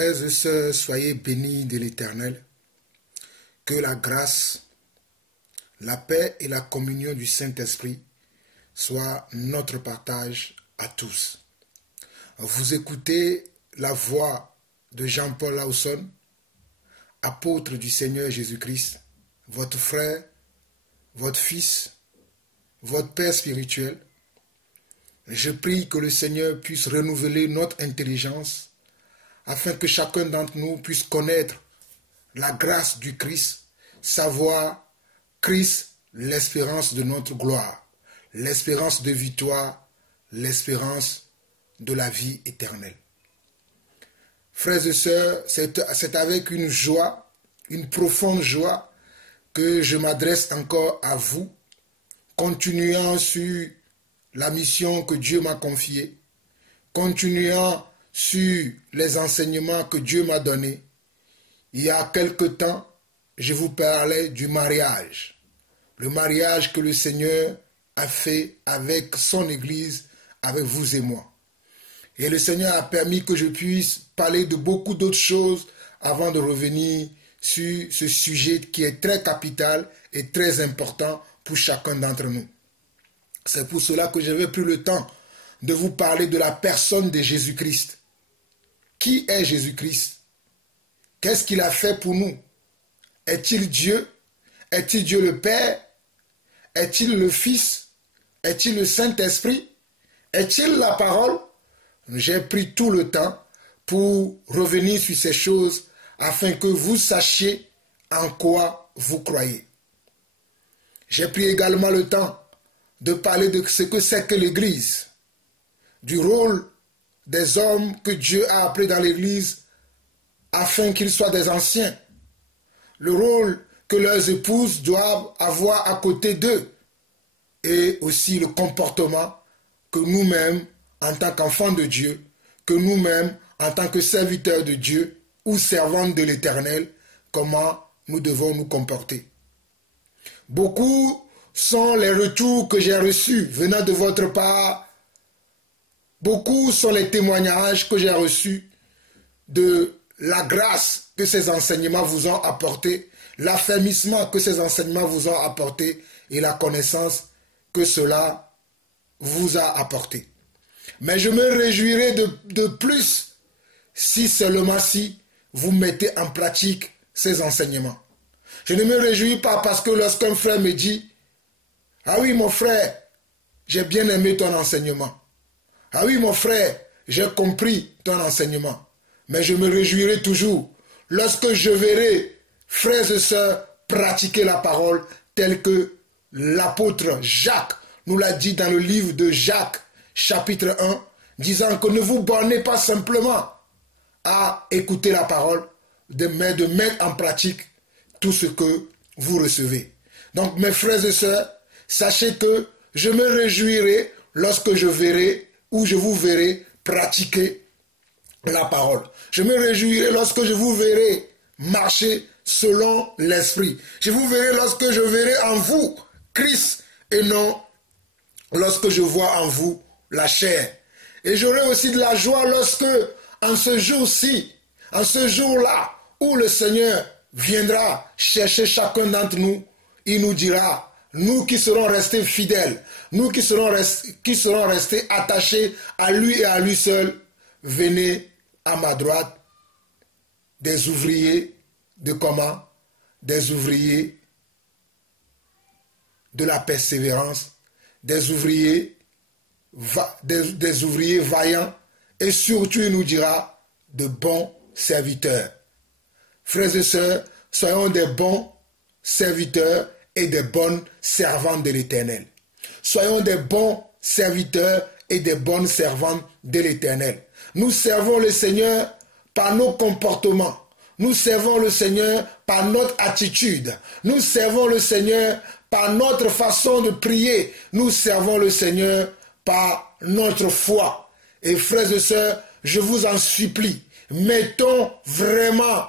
Frères et sœurs, soyez bénis de l'Éternel. Que la grâce, la paix et la communion du Saint-Esprit soient notre partage à tous. Vous écoutez la voix de Jean-Paul Lawson, apôtre du Seigneur Jésus-Christ, votre frère, votre fils, votre père spirituel. Je prie que le Seigneur puisse renouveler notre intelligence afin que chacun d'entre nous puisse connaître la grâce du Christ, savoir Christ, l'espérance de notre gloire, l'espérance de victoire, l'espérance de la vie éternelle. Frères et sœurs, c'est avec une joie, une profonde joie que je m'adresse encore à vous, continuant sur la mission que Dieu m'a confiée, continuant sur les enseignements que Dieu m'a donnés. Il y a quelque temps, je vous parlais du mariage. Le mariage que le Seigneur a fait avec son Église, avec vous et moi. Et le Seigneur a permis que je puisse parler de beaucoup d'autres choses avant de revenir sur ce sujet qui est très capital et très important pour chacun d'entre nous. C'est pour cela que je n'avais plus le temps de vous parler de la personne de Jésus-Christ. Qui est Jésus-Christ? Qu'est-ce qu'il a fait pour nous? Est-il Dieu? Est-il Dieu le Père? Est-il le Fils? Est-il le Saint-Esprit? Est-il la parole? J'ai pris tout le temps pour revenir sur ces choses afin que vous sachiez en quoi vous croyez. J'ai pris également le temps de parler de ce que c'est que l'Église, du rôle des hommes que Dieu a appelés dans l'Église afin qu'ils soient des anciens, le rôle que leurs épouses doivent avoir à côté d'eux et aussi le comportement que nous-mêmes, en tant qu'enfants de Dieu, que nous-mêmes, en tant que serviteurs de Dieu ou servants de l'Éternel, comment nous devons nous comporter. Beaucoup sont les retours que j'ai reçus venant de votre part. Beaucoup sont les témoignages que j'ai reçus de la grâce que ces enseignements vous ont apporté, l'affermissement que ces enseignements vous ont apporté et la connaissance que cela vous a apporté. Mais je me réjouirai de plus si seulement si vous mettez en pratique ces enseignements. Je ne me réjouis pas parce que lorsqu'un frère me dit « Ah oui mon frère, j'ai bien aimé ton enseignement. Ah oui mon frère, j'ai compris ton enseignement. » Mais je me réjouirai toujours lorsque je verrai frères et sœurs pratiquer la parole telle que l'apôtre Jacques nous l'a dit dans le livre de Jacques, chapitre 1, disant que ne vous bornez pas simplement à écouter la parole, mais de mettre en pratique tout ce que vous recevez. Donc mes frères et sœurs, sachez que je me réjouirai lorsque je verrai ou je vous verrai pratiquer la parole. Je me réjouirai lorsque je vous verrai marcher selon l'esprit. Je vous verrai lorsque je verrai en vous Christ et non lorsque je vois en vous la chair. Et j'aurai aussi de la joie lorsque, en ce jour-ci, en ce jour-là, où le Seigneur viendra chercher chacun d'entre nous, il nous dira, nous qui serons restés fidèles, nous qui serons restés attachés à lui et à lui seul, venez à ma droite, des ouvriers de comment? Des ouvriers de la persévérance, des ouvriers vaillants et surtout il nous dira de bons serviteurs. Frères et sœurs, soyons des bons serviteurs et des bonnes servantes de l'Éternel. Soyons des bons serviteurs et des bonnes servantes de l'Éternel. Nous servons le Seigneur par nos comportements. Nous servons le Seigneur par notre attitude. Nous servons le Seigneur par notre façon de prier. Nous servons le Seigneur par notre foi. Et frères et sœurs, je vous en supplie, mettons vraiment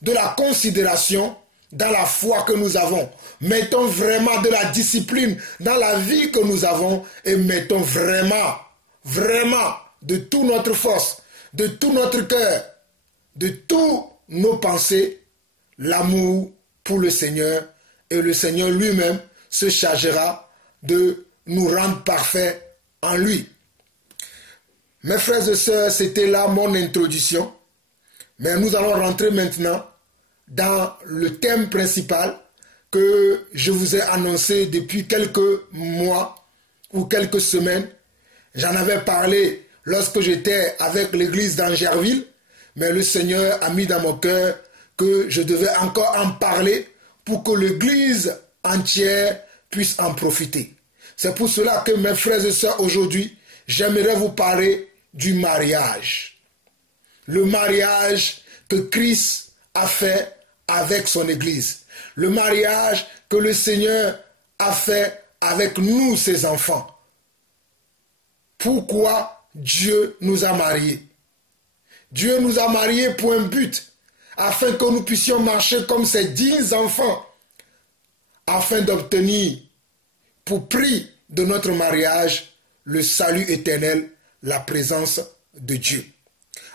de la considération dans la foi que nous avons. Mettons vraiment de la discipline dans la vie que nous avons et mettons vraiment de toute notre force, de tout notre cœur, de tous nos pensées l'amour pour le Seigneur, et le Seigneur lui-même se chargera de nous rendre parfaits en lui. Mes frères et sœurs, c'était là mon introduction, mais nous allons rentrer maintenant dans le thème principal que je vous ai annoncé depuis quelques mois ou quelques semaines. J'en avais parlé lorsque j'étais avec l'église d'Angerville, mais le Seigneur a mis dans mon cœur que je devais encore en parler pour que l'église entière puisse en profiter. C'est pour cela que mes frères et sœurs, aujourd'hui, j'aimerais vous parler du mariage. Le mariage que Christ a fait avec son église. Le mariage que le Seigneur a fait avec nous, ses enfants. Pourquoi Dieu nous a mariés? Dieu nous a mariés pour un but, afin que nous puissions marcher comme ses dignes enfants, afin d'obtenir pour prix de notre mariage le salut éternel, la présence de Dieu.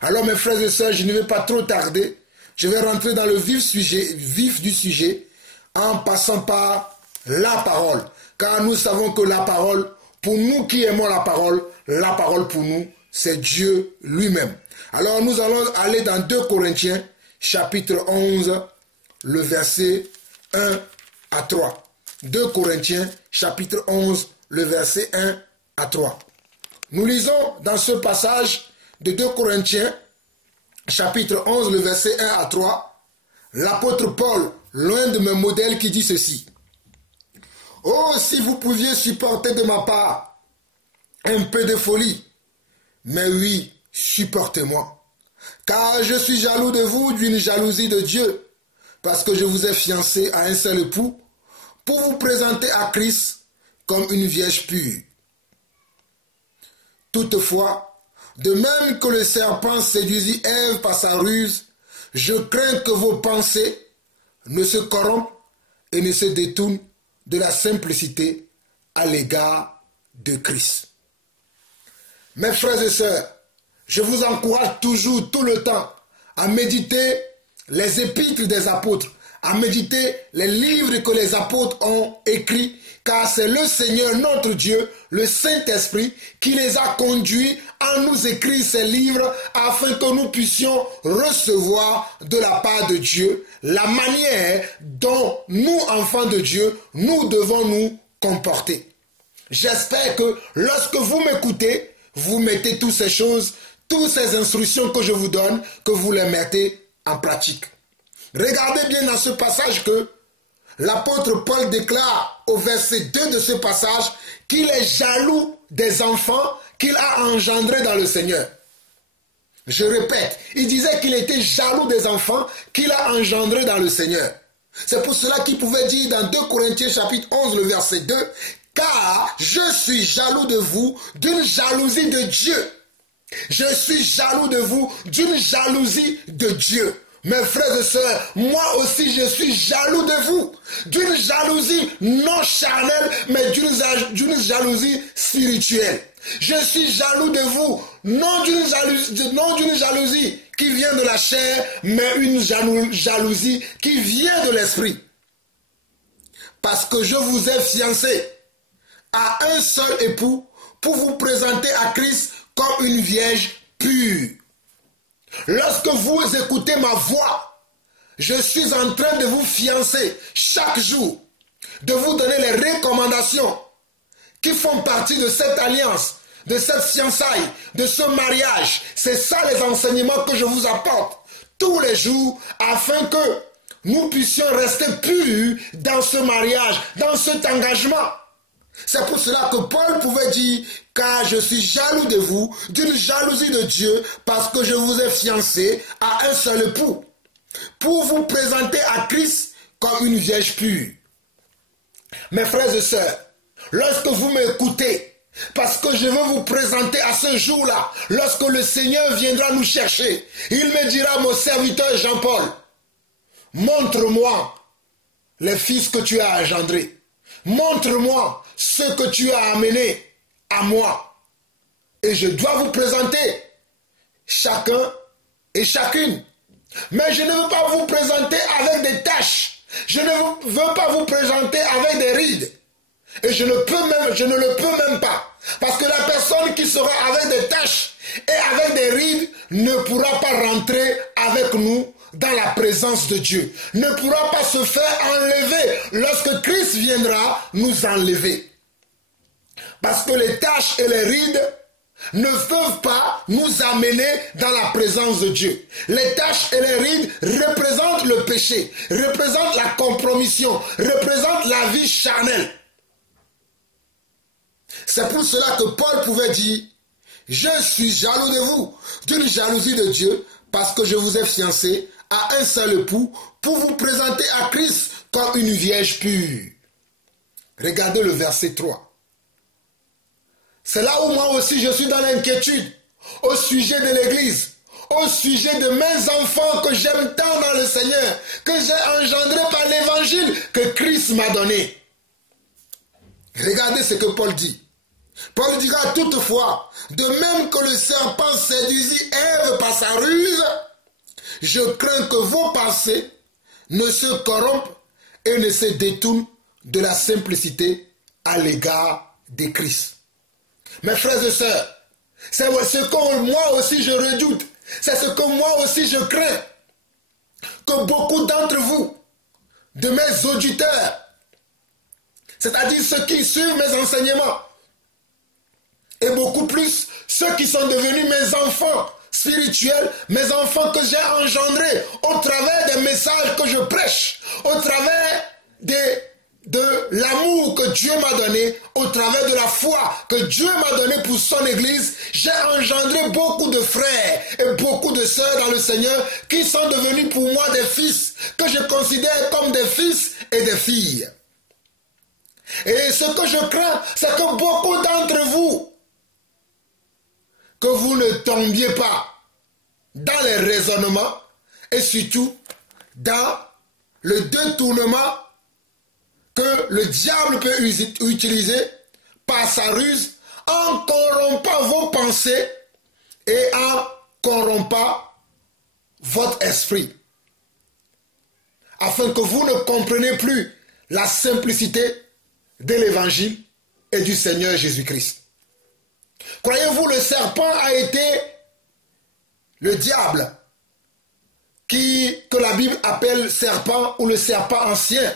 Alors mes frères et sœurs, je ne vais pas trop tarder, je vais rentrer dans le vif du sujet en passant par la parole, car nous savons que la parole, pour nous qui aimons la parole pour nous, c'est Dieu lui-même. Alors nous allons aller dans 2 Corinthiens, chapitre 11, le verset 1 à 3. 2 Corinthiens, chapitre 11, le verset 1 à 3. Nous lisons dans ce passage de 2 Corinthiens, chapitre 11, le verset 1 à 3, l'apôtre Paul, l'un de mes modèles, qui dit ceci. « Oh, si vous pouviez supporter de ma part un peu de folie, mais oui, supportez-moi, car je suis jaloux de vous d'une jalousie de Dieu, parce que je vous ai fiancé à un seul époux, pour vous présenter à Christ comme une vierge pure. Toutefois, de même que le serpent séduisit Ève par sa ruse, je crains que vos pensées ne se corrompent et ne se détournent de la simplicité à l'égard de Christ. » Mes frères et sœurs, je vous encourage toujours, tout le temps, à méditer les épîtres des apôtres, à méditer les livres que les apôtres ont écrits, car c'est le Seigneur, notre Dieu, le Saint-Esprit, qui les a conduits à nous écrire ces livres afin que nous puissions recevoir de la part de Dieu la manière dont nous, enfants de Dieu, nous devons nous comporter. J'espère que lorsque vous m'écoutez, vous mettez toutes ces choses, toutes ces instructions que je vous donne, que vous les mettez en pratique. Regardez bien dans ce passage que l'apôtre Paul déclare au verset 2 de ce passage qu'il est jaloux des enfants qu'il a engendrés dans le Seigneur. Je répète, il disait qu'il était jaloux des enfants qu'il a engendrés dans le Seigneur. C'est pour cela qu'il pouvait dire dans 2 Corinthiens chapitre 11 le verset 2, « Car je suis jaloux de vous d'une jalousie de Dieu. » Je suis jaloux de vous d'une jalousie de Dieu. Mes frères et sœurs, moi aussi je suis jaloux de vous, d'une jalousie non charnelle, mais d'une jalousie spirituelle. Je suis jaloux de vous, non d'une jalousie qui vient de la chair, mais une jalousie qui vient de l'esprit. Parce que je vous ai fiancé à un seul époux pour vous présenter à Christ comme une vierge pure. Lorsque vous écoutez ma voix, je suis en train de vous fiancer chaque jour, de vous donner les recommandations qui font partie de cette alliance, de cette fiançaille, de ce mariage. C'est ça les enseignements que je vous apporte tous les jours afin que nous puissions rester purs dans ce mariage, dans cet engagement. C'est pour cela que Paul pouvait dire « Car je suis jaloux de vous, d'une jalousie de Dieu, parce que je vous ai fiancé à un seul époux, pour vous présenter à Christ comme une vierge pure. » Mes frères et sœurs, lorsque vous m'écoutez, parce que je veux vous présenter à ce jour-là, lorsque le Seigneur viendra nous chercher, il me dira, mon serviteur Jean-Paul, montre-moi les fils que tu as engendrés. Montre-moi ce que tu as amené à moi. Et je dois vous présenter chacun et chacune Mais je ne veux pas vous présenter avec des taches. Je ne veux pas vous présenter avec des rides. Et je ne le peux même pas. Parce que la personne qui sera avec des taches et avec des rides ne pourra pas rentrer avec nous dans la présence de Dieu. Ne pourra pas se faire enlever lorsque Christ viendra nous enlever. Parce que les taches et les rides ne peuvent pas nous amener dans la présence de Dieu. Les taches et les rides représentent le péché, représentent la compromission, représentent la vie charnelle. C'est pour cela que Paul pouvait dire, je suis jaloux de vous, d'une jalousie de Dieu, parce que je vous ai fiancé à un seul époux pour vous présenter à Christ comme une vierge pure. Regardez le verset 3. C'est là où moi aussi je suis dans l'inquiétude au sujet de l'Église, au sujet de mes enfants que j'aime tant dans le Seigneur, que j'ai engendré par l'évangile que Christ m'a donné. Regardez ce que Paul dit. Paul dira toutefois, de même que le serpent séduisit Ève par sa ruse, je crains que vos pensées ne se corrompent et ne se détournent de la simplicité à l'égard de Christ. Mes frères et sœurs, c'est ce que moi aussi je redoute, c'est ce que moi aussi je crains, que beaucoup d'entre vous, de mes auditeurs, c'est-à-dire ceux qui suivent mes enseignements, et beaucoup plus ceux qui sont devenus mes enfants spirituels, mes enfants que j'ai engendrés au travers des messages que je prêche, au travers de l'amour que Dieu m'a donné, au travers de la foi que Dieu m'a donné pour son Église. J'ai engendré beaucoup de frères et beaucoup de sœurs dans le Seigneur qui sont devenus pour moi des fils, que je considère comme des fils et des filles. Et ce que je crains, c'est que beaucoup d'entre vous, que vous ne tombiez pas dans les raisonnements et surtout dans le détournement que le diable peut utiliser par sa ruse en corrompant vos pensées et en corrompant votre esprit. Afin que vous ne compreniez plus la simplicité de l'évangile et du Seigneur Jésus-Christ. Croyez-vous, le serpent a été le diable que la Bible appelle serpent ou le serpent ancien,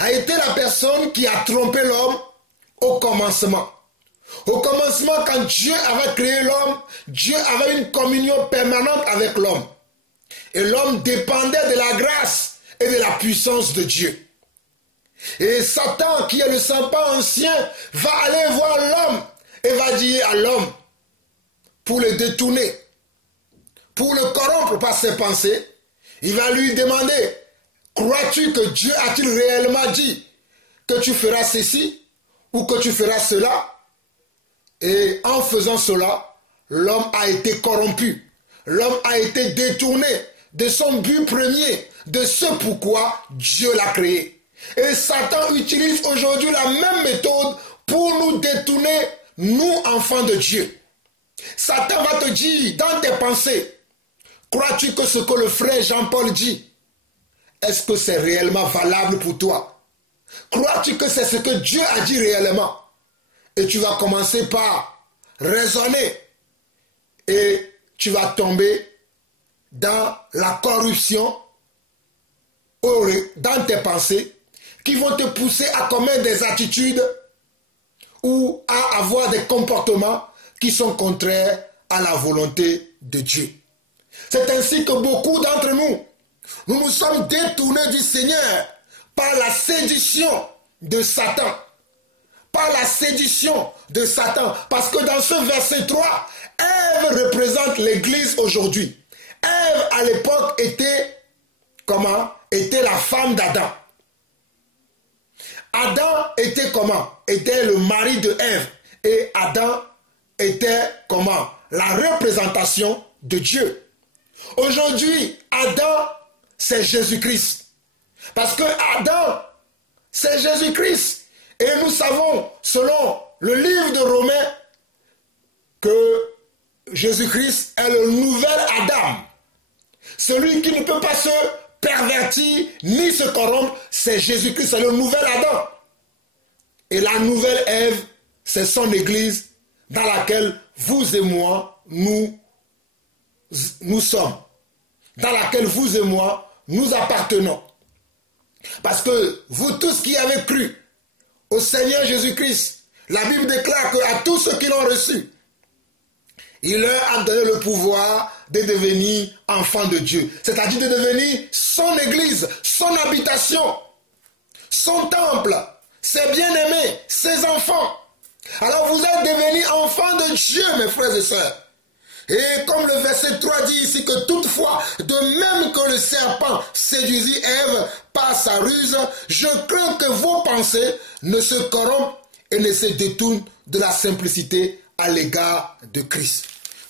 a été la personne qui a trompé l'homme au commencement. Au commencement, quand Dieu avait créé l'homme, Dieu avait une communion permanente avec l'homme. Et l'homme dépendait de la grâce et de la puissance de Dieu. Et Satan, qui est le serpent ancien, va aller voir l'homme et va dire à l'homme, pour le détourner, pour le corrompre par ses pensées, il va lui demander, crois-tu que Dieu a-t-il réellement dit que tu feras ceci ou que tu feras cela? Et en faisant cela, l'homme a été corrompu. L'homme a été détourné de son but premier, de ce pourquoi Dieu l'a créé. Et Satan utilise aujourd'hui la même méthode pour nous détourner, nous enfants de Dieu. Satan va te dire dans tes pensées, crois-tu que ce que le frère Jean-Paul dit, est-ce que c'est réellement valable pour toi? Crois-tu que c'est ce que Dieu a dit réellement? Et tu vas commencer par raisonner et tu vas tomber dans la corruption dans tes pensées qui vont te pousser à commettre des attitudes ou à avoir des comportements qui sont contraires à la volonté de Dieu. C'est ainsi que beaucoup d'entre nous, nous nous sommes détournés du Seigneur par la séduction de Satan. Par la séduction de Satan. Parce que dans ce verset 3, Ève représente l'Église aujourd'hui. Ève à l'époque était, comment? Était la femme d'Adam. Adam était comment? Était le mari de Ève. Et Adam était comment? La représentation de Dieu. Aujourd'hui, Adam, c'est Jésus-Christ. Parce que Adam, c'est Jésus-Christ. Et nous savons, selon le livre de Romains, que Jésus-Christ est le nouvel Adam. Celui qui ne peut pas se pervertir ni se corrompre, c'est Jésus-Christ, c'est le nouvel Adam. Et la nouvelle Ève, c'est son Église dans laquelle vous et moi, nous sommes. Dans laquelle vous et moi, nous appartenons. Parce que vous tous qui avez cru au Seigneur Jésus-Christ, la Bible déclare qu'à tous ceux qui l'ont reçu, il leur a donné le pouvoir de devenir enfants de Dieu. C'est-à-dire de devenir son Église, son habitation, son temple, ses bien-aimés, ses enfants. Alors vous êtes devenus enfants de Dieu, mes frères et sœurs. Et comme le verset 3 dit ici que toutefois, de même que le serpent séduisit Ève par sa ruse, je crains que vos pensées ne se corrompent et ne se détournent de la simplicité à l'égard de Christ.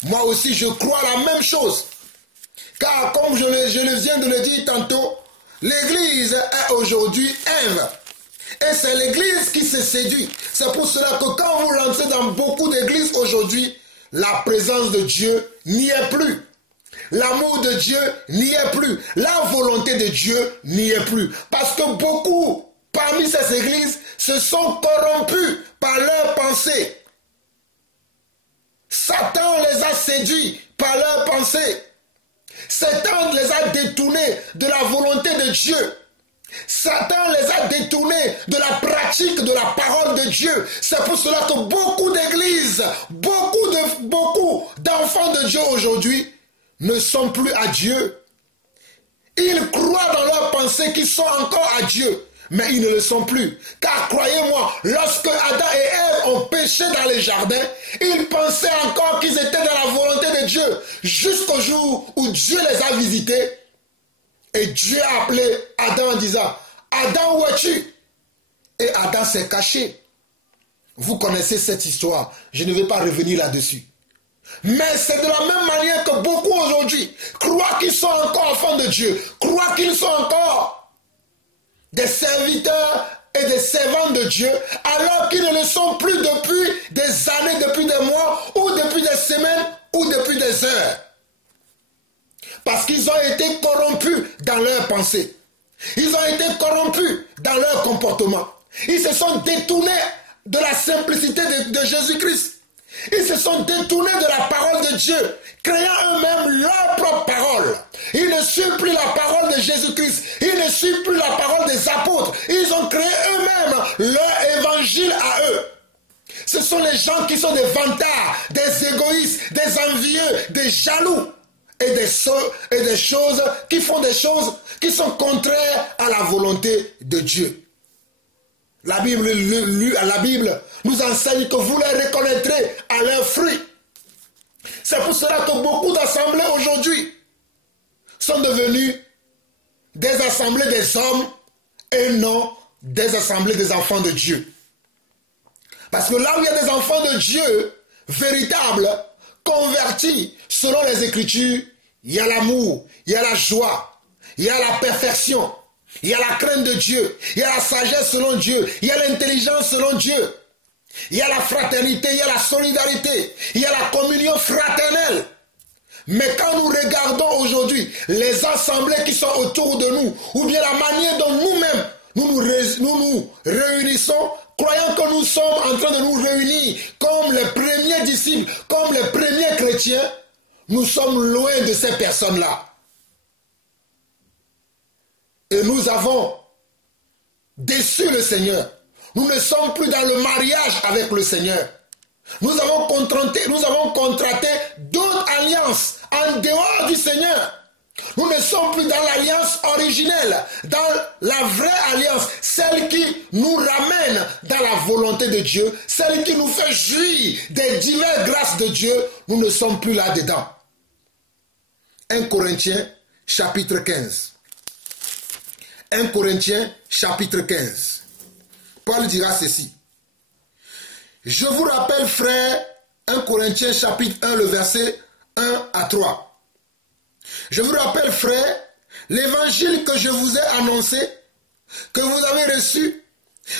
Moi aussi, je crois la même chose. Car comme je le viens de le dire tantôt, l'Église est aujourd'hui Ève. Et c'est l'Église qui se séduit. C'est pour cela que quand vous rentrez dans beaucoup d'églises aujourd'hui, la présence de Dieu n'y est plus. L'amour de Dieu n'y est plus. La volonté de Dieu n'y est plus. Parce que beaucoup parmi ces églises se sont corrompus par leurs pensées. Satan les a séduits par leurs pensées. Satan les a détournés de la volonté de Dieu. Satan les a détournés de la pratique de la parole de Dieu. C'est pour cela que beaucoup d'églises, beaucoup d'enfants de Dieu aujourd'hui ne sont plus à Dieu. Ils croient dans leurs pensées qu'ils sont encore à Dieu, mais ils ne le sont plus. Car croyez-moi, lorsque Adam et Ève ont péché dans les jardins, ils pensaient encore qu'ils étaient dans la volonté de Dieu, jusqu'au jour où Dieu les a visités. Et Dieu a appelé Adam en disant, Adam, où es-tu? Et Adam s'est caché. Vous connaissez cette histoire, je ne vais pas revenir là-dessus. Mais c'est de la même manière que beaucoup aujourd'hui croient qu'ils sont encore enfants de Dieu, croient qu'ils sont encore des serviteurs et des servants de Dieu, alors qu'ils ne le sont plus depuis des années, depuis des mois, ou depuis des semaines, ou depuis des heures. Parce qu'ils ont été corrompus dans leurs pensées. Ils ont été corrompus dans leur comportement. Ils se sont détournés de la simplicité de Jésus-Christ. Ils se sont détournés de la parole de Dieu, créant eux-mêmes leur propre parole. Ils ne suivent plus la parole de Jésus-Christ. Ils ne suivent plus la parole des apôtres. Ils ont créé eux-mêmes leur évangile à eux. Ce sont les gens qui sont des vantards, des égoïstes, des envieux, des jaloux. Et des choses qui font des choses qui sont contraires à la volonté de Dieu. La Bible nous enseigne que vous les reconnaîtrez à leurs fruits. C'est pour cela que beaucoup d'assemblées aujourd'hui sont devenues des assemblées des hommes et non des assemblées des enfants de Dieu. Parce que là où il y a des enfants de Dieu véritables, convertis selon les Écritures, il y a l'amour, il y a la joie, il y a la perfection, il y a la crainte de Dieu, il y a la sagesse selon Dieu, il y a l'intelligence selon Dieu, il y a la fraternité, il y a la solidarité, il y a la communion fraternelle. Mais quand nous regardons aujourd'hui les assemblées qui sont autour de nous, ou bien la manière dont nous-mêmes nous réunissons, croyant que nous sommes en train de nous réunir comme les premiers disciples, comme les premiers chrétiens, nous sommes loin de ces personnes-là. Et nous avons déçu le Seigneur. Nous ne sommes plus dans le mariage avec le Seigneur. Nous avons contracté d'autres alliances en dehors du Seigneur. Nous ne sommes plus dans l'alliance originelle, dans la vraie alliance, celle qui nous ramène dans la volonté de Dieu, celle qui nous fait jouir des diverses grâces de Dieu. Nous ne sommes plus là-dedans. 1 Corinthiens chapitre 15. 1 Corinthiens chapitre 15. Paul dira ceci. Je vous rappelle, frères, 1 Corinthiens chapitre 1, le verset 1 à 3. Je vous rappelle, frères, l'évangile que je vous ai annoncé, que vous avez reçu,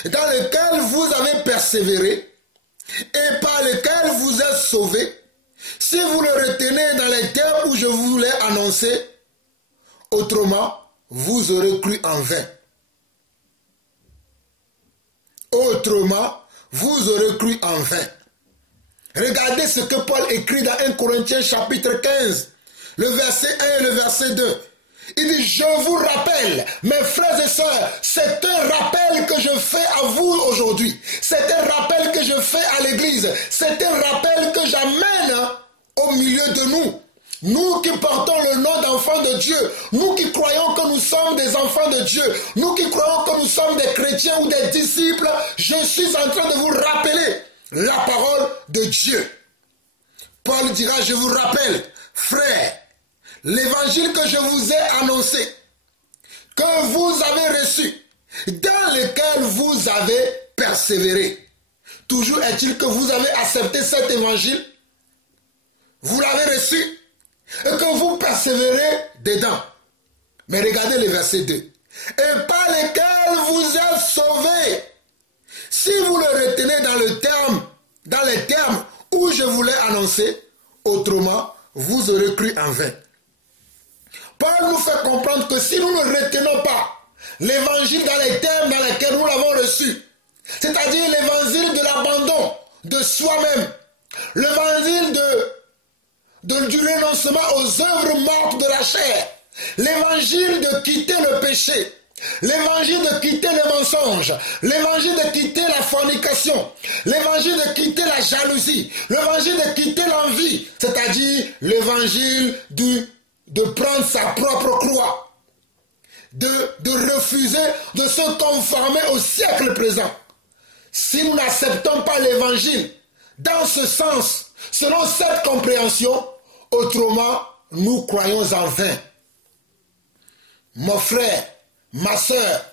dans lequel vous avez persévéré, et par lequel vous êtes sauvés, si vous le retenez dans les termes où je vous l'ai annoncé, Autrement, vous aurez cru en vain. Autrement, vous aurez cru en vain. Regardez ce que Paul écrit dans 1 Corinthiens chapitre 15, le verset 1 et le verset 2. Il dit, je vous rappelle, mes frères et sœurs, c'est un rappel que je fais à vous aujourd'hui. C'est un rappel que je fais à l'église. C'est un rappel que j'amène au milieu de nous. Nous qui portons le nom d'enfants de Dieu, nous qui croyons que nous sommes des enfants de Dieu, nous qui croyons que nous sommes des chrétiens ou des disciples, je suis en train de vous rappeler la parole de Dieu. Paul dira, je vous rappelle, frères, l'évangile que je vous ai annoncé, que vous avez reçu, dans lequel vous avez persévéré. Toujours est-il que vous avez accepté cet évangile, vous l'avez reçu, et que vous persévérez dedans. Mais regardez le verset 2. Et par lequel vous êtes sauvés, si vous le retenez dans les termes où je vous l'ai annoncé, autrement, vous aurez cru en vain. Paul nous fait comprendre que si nous ne retenons pas l'évangile dans les termes dans lesquels nous l'avons reçu, c'est-à-dire l'évangile de l'abandon de soi-même, l'évangile du renoncement aux œuvres mortes de la chair, l'évangile de quitter le péché, l'évangile de quitter le mensonge, l'évangile de quitter la fornication, l'évangile de quitter la jalousie, l'évangile de quitter l'envie, c'est-à-dire l'évangile de prendre sa propre croix, de refuser de se conformer au siècle présent. Si nous n'acceptons pas l'évangile dans ce sens, selon cette compréhension, autrement, nous croyons en vain. Mon frère, ma soeur,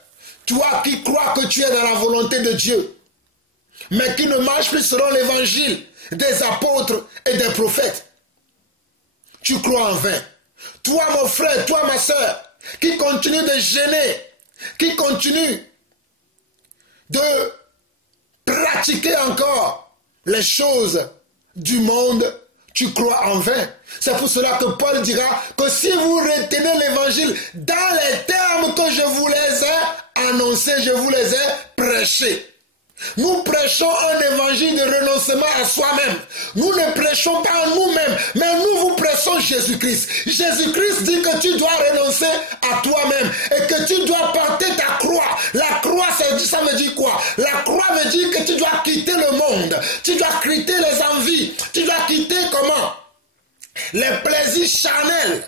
toi qui crois que tu es dans la volonté de Dieu, mais qui ne marche plus selon l'évangile des apôtres et des prophètes, tu crois en vain. Toi, mon frère, toi, ma soeur, qui continue de gêner, qui continue de pratiquer encore les choses du monde, tu crois en vain. C'est pour cela que Paul dira que si vous retenez l'évangile dans les termes que je vous les ai annoncés, je vous les ai prêchés. Nous prêchons un évangile de renoncement à soi-même. Nous ne prêchons pas à nous-mêmes, mais nous vous prêchons Jésus-Christ. Jésus-Christ dit que tu dois renoncer à toi-même et que tu dois porter ta croix. La croix, ça veut dire quoi? La croix veut dire que tu dois quitter le monde. Tu dois quitter les envies. Tu dois quitter comment? Les plaisirs charnels.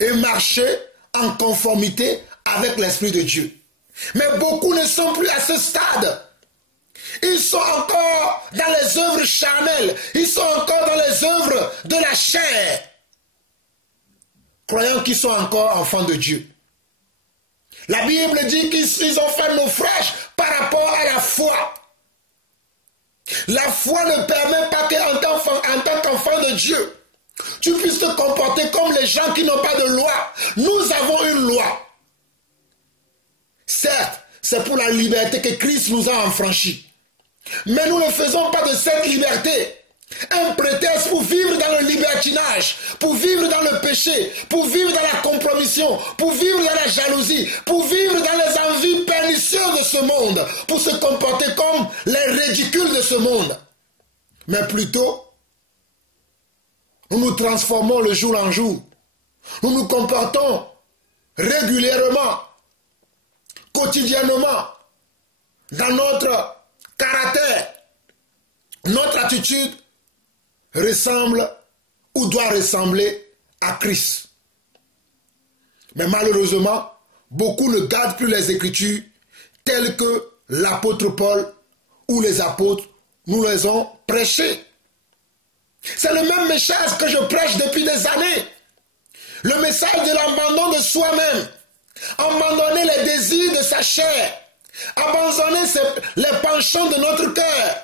Et marcher en conformité avec l'Esprit de Dieu. Mais beaucoup ne sont plus à ce stade. Ils sont encore dans les œuvres charnelles. Ils sont encore dans les œuvres de la chair. Croyant qu'ils sont encore enfants de Dieu. La Bible dit qu'ils ont fait naufrage par rapport à la foi. La foi ne permet pas qu'en tant qu'enfant de Dieu, tu puisses te comporter comme les gens qui n'ont pas de loi. Nous avons une loi. Certes, c'est pour la liberté que Christ nous a affranchis. Mais nous ne faisons pas de cette liberté un prétexte pour vivre dans le libertinage, pour vivre dans le péché, pour vivre dans la compromission, pour vivre dans la jalousie, pour vivre dans les envies pernicieuses de ce monde, pour se comporter comme les ridicules de ce monde. Mais plutôt, nous nous transformons le jour en jour. Nous nous comportons régulièrement, quotidiennement, dans notre caractère. Notre attitude ressemble ou doit ressembler à Christ. Mais malheureusement, beaucoup ne gardent plus les Écritures telles que l'apôtre Paul ou les apôtres nous les ont prêchées. C'est le même message que je prêche depuis des années. Le message de l'abandon de soi-même. Abandonner les désirs de sa chair. Abandonner les penchants de notre cœur.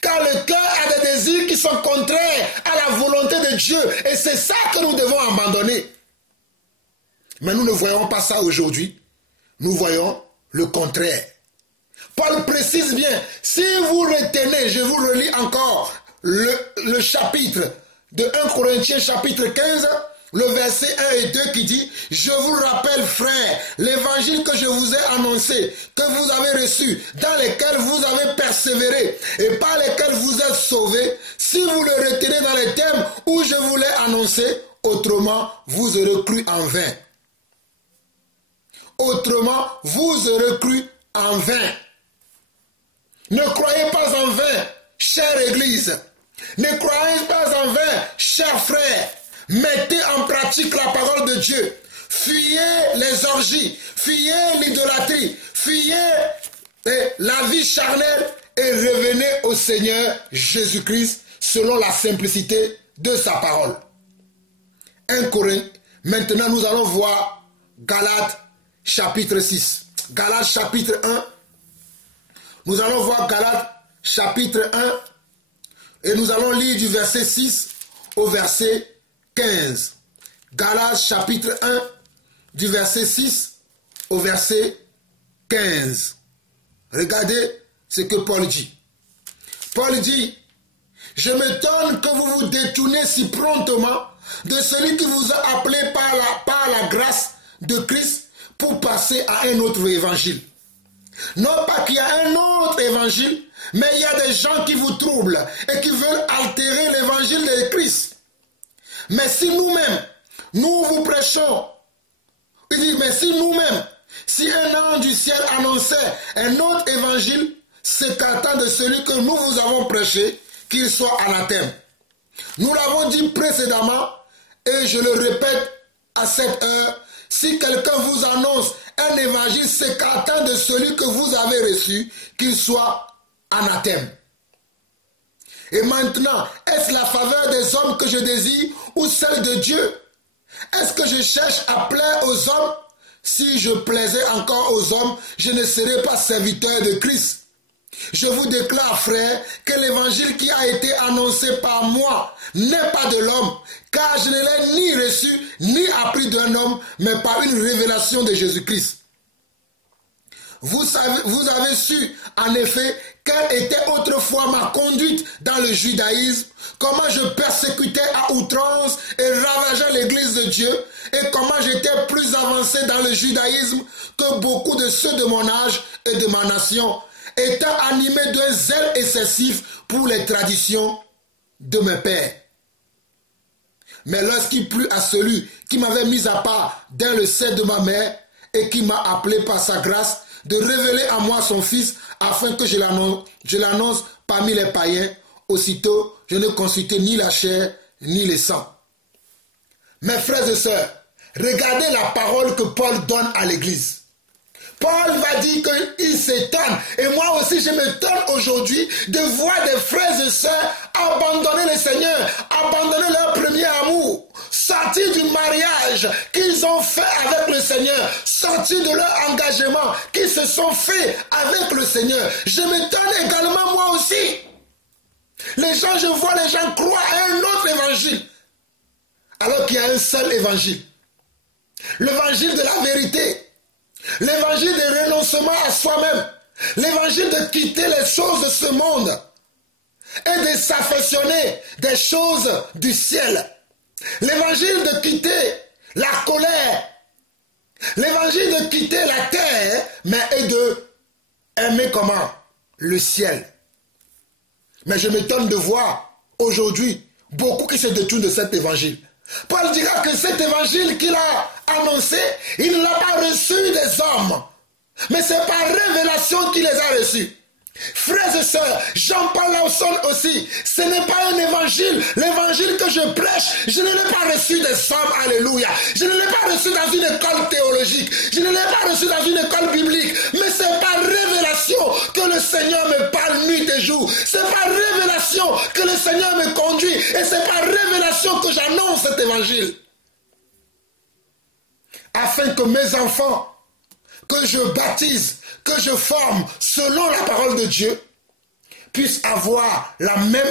Car le cœur a des désirs qui sont contraires à la volonté de Dieu. Et c'est ça que nous devons abandonner. Mais nous ne voyons pas ça aujourd'hui. Nous voyons le contraire. Paul précise bien, si vous retenez, je vous relis encore le chapitre de 1 Corinthiens chapitre 15, le verset 1 et 2 qui dit « Je vous rappelle, frères, l'évangile que je vous ai annoncé, que vous avez reçu, dans lequel vous avez persévéré et par lequel vous êtes sauvés, si vous le retenez dans les thèmes où je vous l'ai annoncé, autrement vous aurez cru en vain. » Autrement, vous aurez cru en vain. Ne croyez pas en vain, chère Église. Ne croyez pas en vain, chers frères. Mettez en pratique la parole de Dieu. Fuyez les orgies, fuyez l'idolâtrie, fuyez la vie charnelle et revenez au Seigneur Jésus-Christ selon la simplicité de sa parole. 1 Corinthiens. Maintenant, nous allons voir Galates chapitre 6. Galates chapitre 1. Nous allons voir Galates chapitre 1 et nous allons lire du verset 6 au verset 15. Galates chapitre 1 du verset 6 au verset 15. Regardez ce que Paul dit. Paul dit, « Je m'étonne que vous vous détournez si promptement de celui qui vous a appelé par la grâce de Christ pour passer à un autre évangile. Non pas qu'il y a un autre évangile, mais il y a des gens qui vous troublent et qui veulent altérer l'évangile de Christ. Mais si nous-mêmes, nous vous prêchons, il dit, mais si nous-mêmes, si un ange du ciel annonçait un autre évangile, s'écartant de celui que nous vous avons prêché, qu'il soit anathème. Nous l'avons dit précédemment, et je le répète à cette heure, si quelqu'un vous annonce un évangile s'écartant de celui que vous avez reçu, qu'il soit anathème. Et maintenant, est-ce la faveur des hommes que je désire ou celle de Dieu? Est-ce que je cherche à plaire aux hommes? Si je plaisais encore aux hommes, je ne serais pas serviteur de Christ. Je vous déclare, frères, que l'évangile qui a été annoncé par moi n'est pas de l'homme, car je ne l'ai ni reçu ni appris d'un homme, mais par une révélation de Jésus-Christ. Vous avez su, en effet, quelle était autrefois ma conduite dans le judaïsme, comment je persécutais à outrance et ravageais l'église de Dieu, et comment j'étais plus avancé dans le judaïsme que beaucoup de ceux de mon âge et de ma nation, étant animé d'un zèle excessif pour les traditions de mes pères. Mais lorsqu'il plut à celui qui m'avait mis à part dès le sein de ma mère et qui m'a appelé par sa grâce, de révéler à moi son Fils, afin que je l'annonce parmi les païens, aussitôt je ne consultais ni la chair ni le sang. Mes frères et sœurs, regardez la parole que Paul donne à l'Église. Paul va dire qu'il s'étonne, et moi aussi je m'étonne aujourd'hui de voir des frères et sœurs abandonner le Seigneur, abandonner leur premier amour, sortir du mariage qu'ils ont fait avec le Seigneur, sortir de leur engagement qu'ils se sont fait avec le Seigneur. Je m'étonne également moi aussi. Je vois les gens croient à un autre évangile, alors qu'il y a un seul évangile. L'évangile de la vérité. L'évangile de renoncement à soi-même. L'évangile de quitter les choses de ce monde et de s'affectionner des choses du ciel. L'évangile de quitter la colère. L'évangile de quitter la terre, mais et de aimer comment? Le ciel. Mais je m'étonne de voir aujourd'hui beaucoup qui se détournent de cet évangile. Paul dira que cet évangile qu'il a annoncé, il ne l'a pas reçu des hommes, mais c'est par révélation qu'il les a reçus. Frères et sœurs, Jean-Paul Lawson aussi, ce n'est pas un évangile. L'évangile que je prêche, je ne l'ai pas reçu des hommes, alléluia. Je ne l'ai pas reçu dans une école théologique, je ne l'ai pas reçu dans une école biblique, mais c'est par révélation que le Seigneur me parle nuit et jour. C'est par révélation que le Seigneur me conduit, et c'est par révélation que j'annonce cet évangile. Afin que mes enfants, que je baptise, que je forme selon la parole de Dieu, puissent avoir la même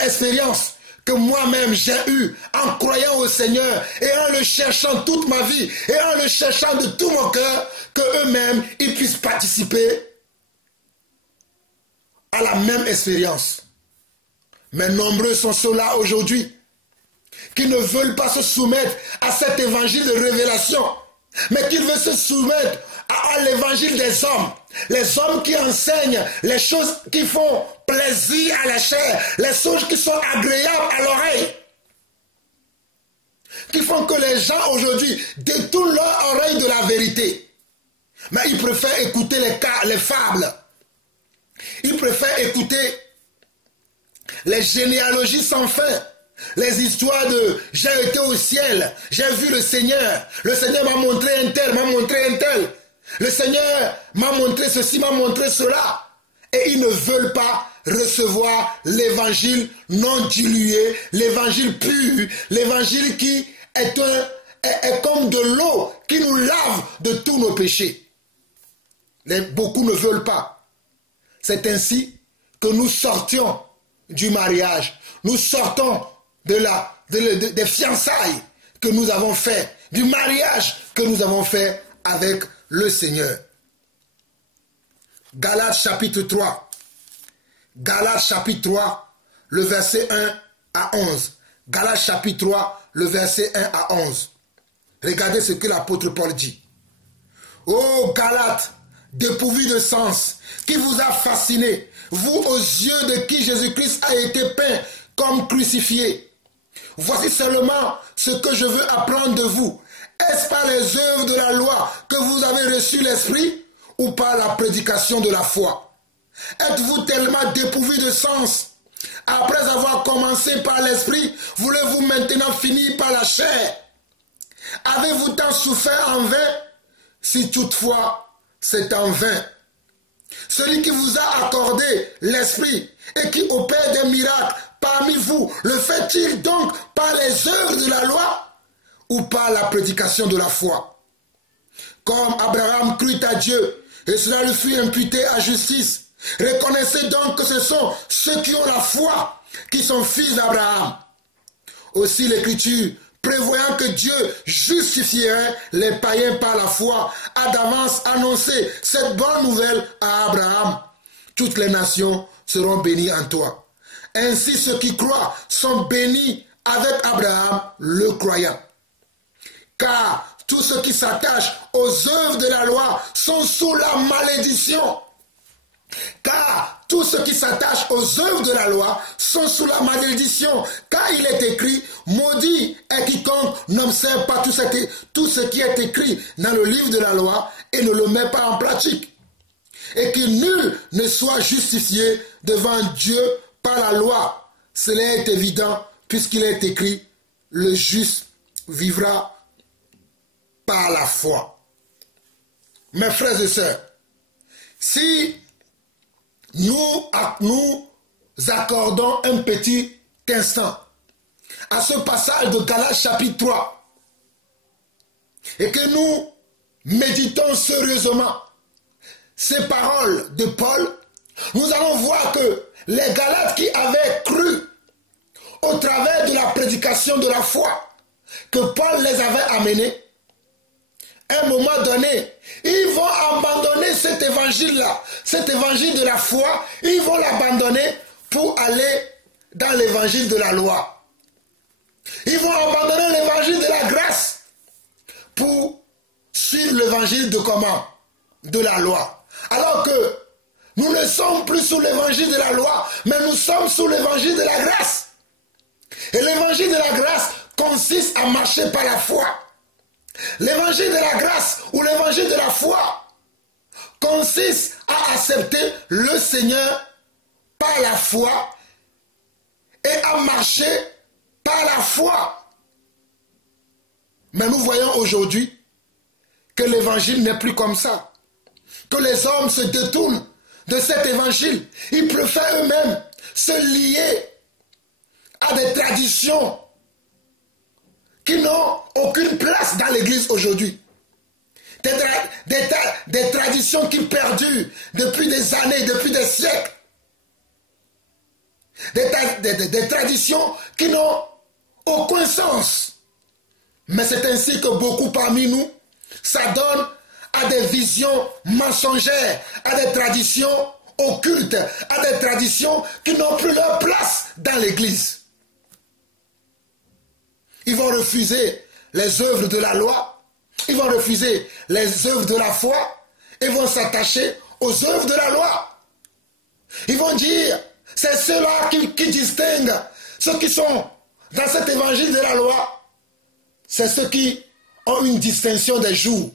expérience que moi-même j'ai eue en croyant au Seigneur et en le cherchant toute ma vie et en le cherchant de tout mon cœur, que eux-mêmes ils puissent participer à la même expérience. Mais nombreux sont ceux-là aujourd'hui qui ne veulent pas se soumettre à cet évangile de révélation, mais qui veulent se soumettre à l'évangile des hommes. Les hommes qui enseignent les choses qui font plaisir à la chair, les choses qui sont agréables à l'oreille, qui font que les gens aujourd'hui détournent leur oreille de la vérité. Mais ils préfèrent écouter les fables. Ils préfèrent écouter les généalogies sans fin. Les histoires de « j'ai été au ciel, j'ai vu le Seigneur m'a montré un tel, m'a montré un tel. Le Seigneur m'a montré ceci, m'a montré cela. » Et ils ne veulent pas recevoir l'évangile non dilué, l'évangile pur, l'évangile qui est comme de l'eau qui nous lave de tous nos péchés. Beaucoup ne veulent pas. C'est ainsi que nous sortions du mariage. Nous sortons des fiançailles que nous avons fait, du mariage que nous avons fait avec le Seigneur. Galates chapitre 3. Galates chapitre 3, le verset 1 à 11. Galates chapitre 3, le verset 1 à 11. Regardez ce que l'apôtre Paul dit. Ô Galates, dépourvus de sens, qui vous a fasciné, vous aux yeux de qui Jésus-Christ a été peint comme crucifié. Voici seulement ce que je veux apprendre de vous. Est-ce par les œuvres de la loi que vous avez reçu l'Esprit ou par la prédication de la foi? Êtes-vous tellement dépourvus de sens? Après avoir commencé par l'Esprit, voulez-vous maintenant finir par la chair? Avez-vous tant souffert en vain? Si toutefois c'est en vain. Celui qui vous a accordé l'Esprit et qui opère des miracles parmi vous, le fait-il donc par les œuvres de la loi ou par la prédication de la foi? Comme Abraham crut à Dieu et cela lui fut imputé à justice. Reconnaissez donc que ce sont ceux qui ont la foi qui sont fils d'Abraham. Aussi l'Écriture, prévoyant que Dieu justifierait les païens par la foi, a d'avance annoncé cette bonne nouvelle à Abraham. Toutes les nations seront bénies en toi. Ainsi ceux qui croient sont bénis avec Abraham le croyant. Car tous ceux qui s'attachent aux œuvres de la loi sont sous la malédiction. Car tous ceux qui s'attachent aux œuvres de la loi sont sous la malédiction. Car il est écrit, maudit est quiconque n'observe pas tout ce qui est écrit dans le livre de la loi et ne le met pas en pratique. Et que nul ne soit justifié devant Dieu par la loi. Cela est évident puisqu'il est écrit, le juste vivra par la foi. Mes frères et sœurs, si nous accordons un petit instant à ce passage de Galates chapitre 3 et que nous méditons sérieusement ces paroles de Paul, nous allons voir que les Galates qui avaient cru au travers de la prédication de la foi que Paul les avait amenés, à un moment donné, ils vont abandonner cet évangile-là, cet évangile de la foi, ils vont l'abandonner pour aller dans l'évangile de la loi. Ils vont abandonner l'évangile de la grâce pour suivre l'évangile de comment? De la loi. Alors que nous ne sommes plus sous l'évangile de la loi, mais nous sommes sous l'évangile de la grâce. Et l'évangile de la grâce consiste à marcher par la foi. L'évangile de la grâce ou l'évangile de la foi consiste à accepter le Seigneur par la foi et à marcher par la foi. Mais nous voyons aujourd'hui que l'évangile n'est plus comme ça. Que les hommes se détournent de cet évangile. Ils préfèrent eux-mêmes se lier à des traditions qui n'ont aucune place dans l'église aujourd'hui. Des traditions qui perdurent depuis des années, depuis des siècles. Des traditions qui n'ont aucun sens. Mais c'est ainsi que beaucoup parmi nous s'adonnent à des visions mensongères, à des traditions occultes, à des traditions qui n'ont plus leur place dans l'église. Ils vont refuser les œuvres de la loi. Ils vont refuser les œuvres de la foi et vont s'attacher aux œuvres de la loi. Ils vont dire, c'est ceux-là qui distinguent ceux qui sont dans cet évangile de la loi. C'est ceux qui ont une distinction des jours.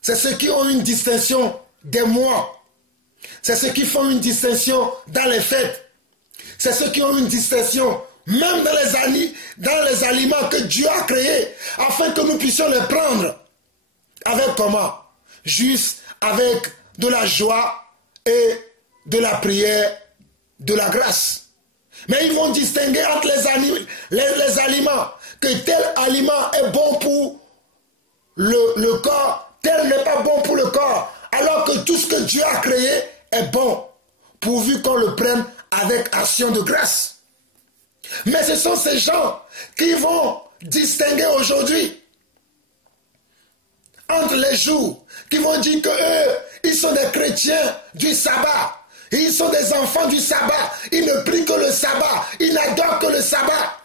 C'est ceux qui ont une distinction des mois. C'est ceux qui font une distinction dans les fêtes. C'est ceux qui ont une distinction même dans les aliments que Dieu a créés, afin que nous puissions les prendre. Avec comment? Juste avec de la joie et de la prière, de la grâce. Mais ils vont distinguer entre les aliments, que tel aliment est bon pour le corps, tel n'est pas bon pour le corps, alors que tout ce que Dieu a créé est bon, pourvu qu'on le prenne avec action de grâce. Mais ce sont ces gens qui vont distinguer aujourd'hui entre les jours, qui vont dire qu'eux, ils sont des chrétiens du sabbat, ils sont des enfants du sabbat, ils ne prient que le sabbat, ils n'adorent que le sabbat.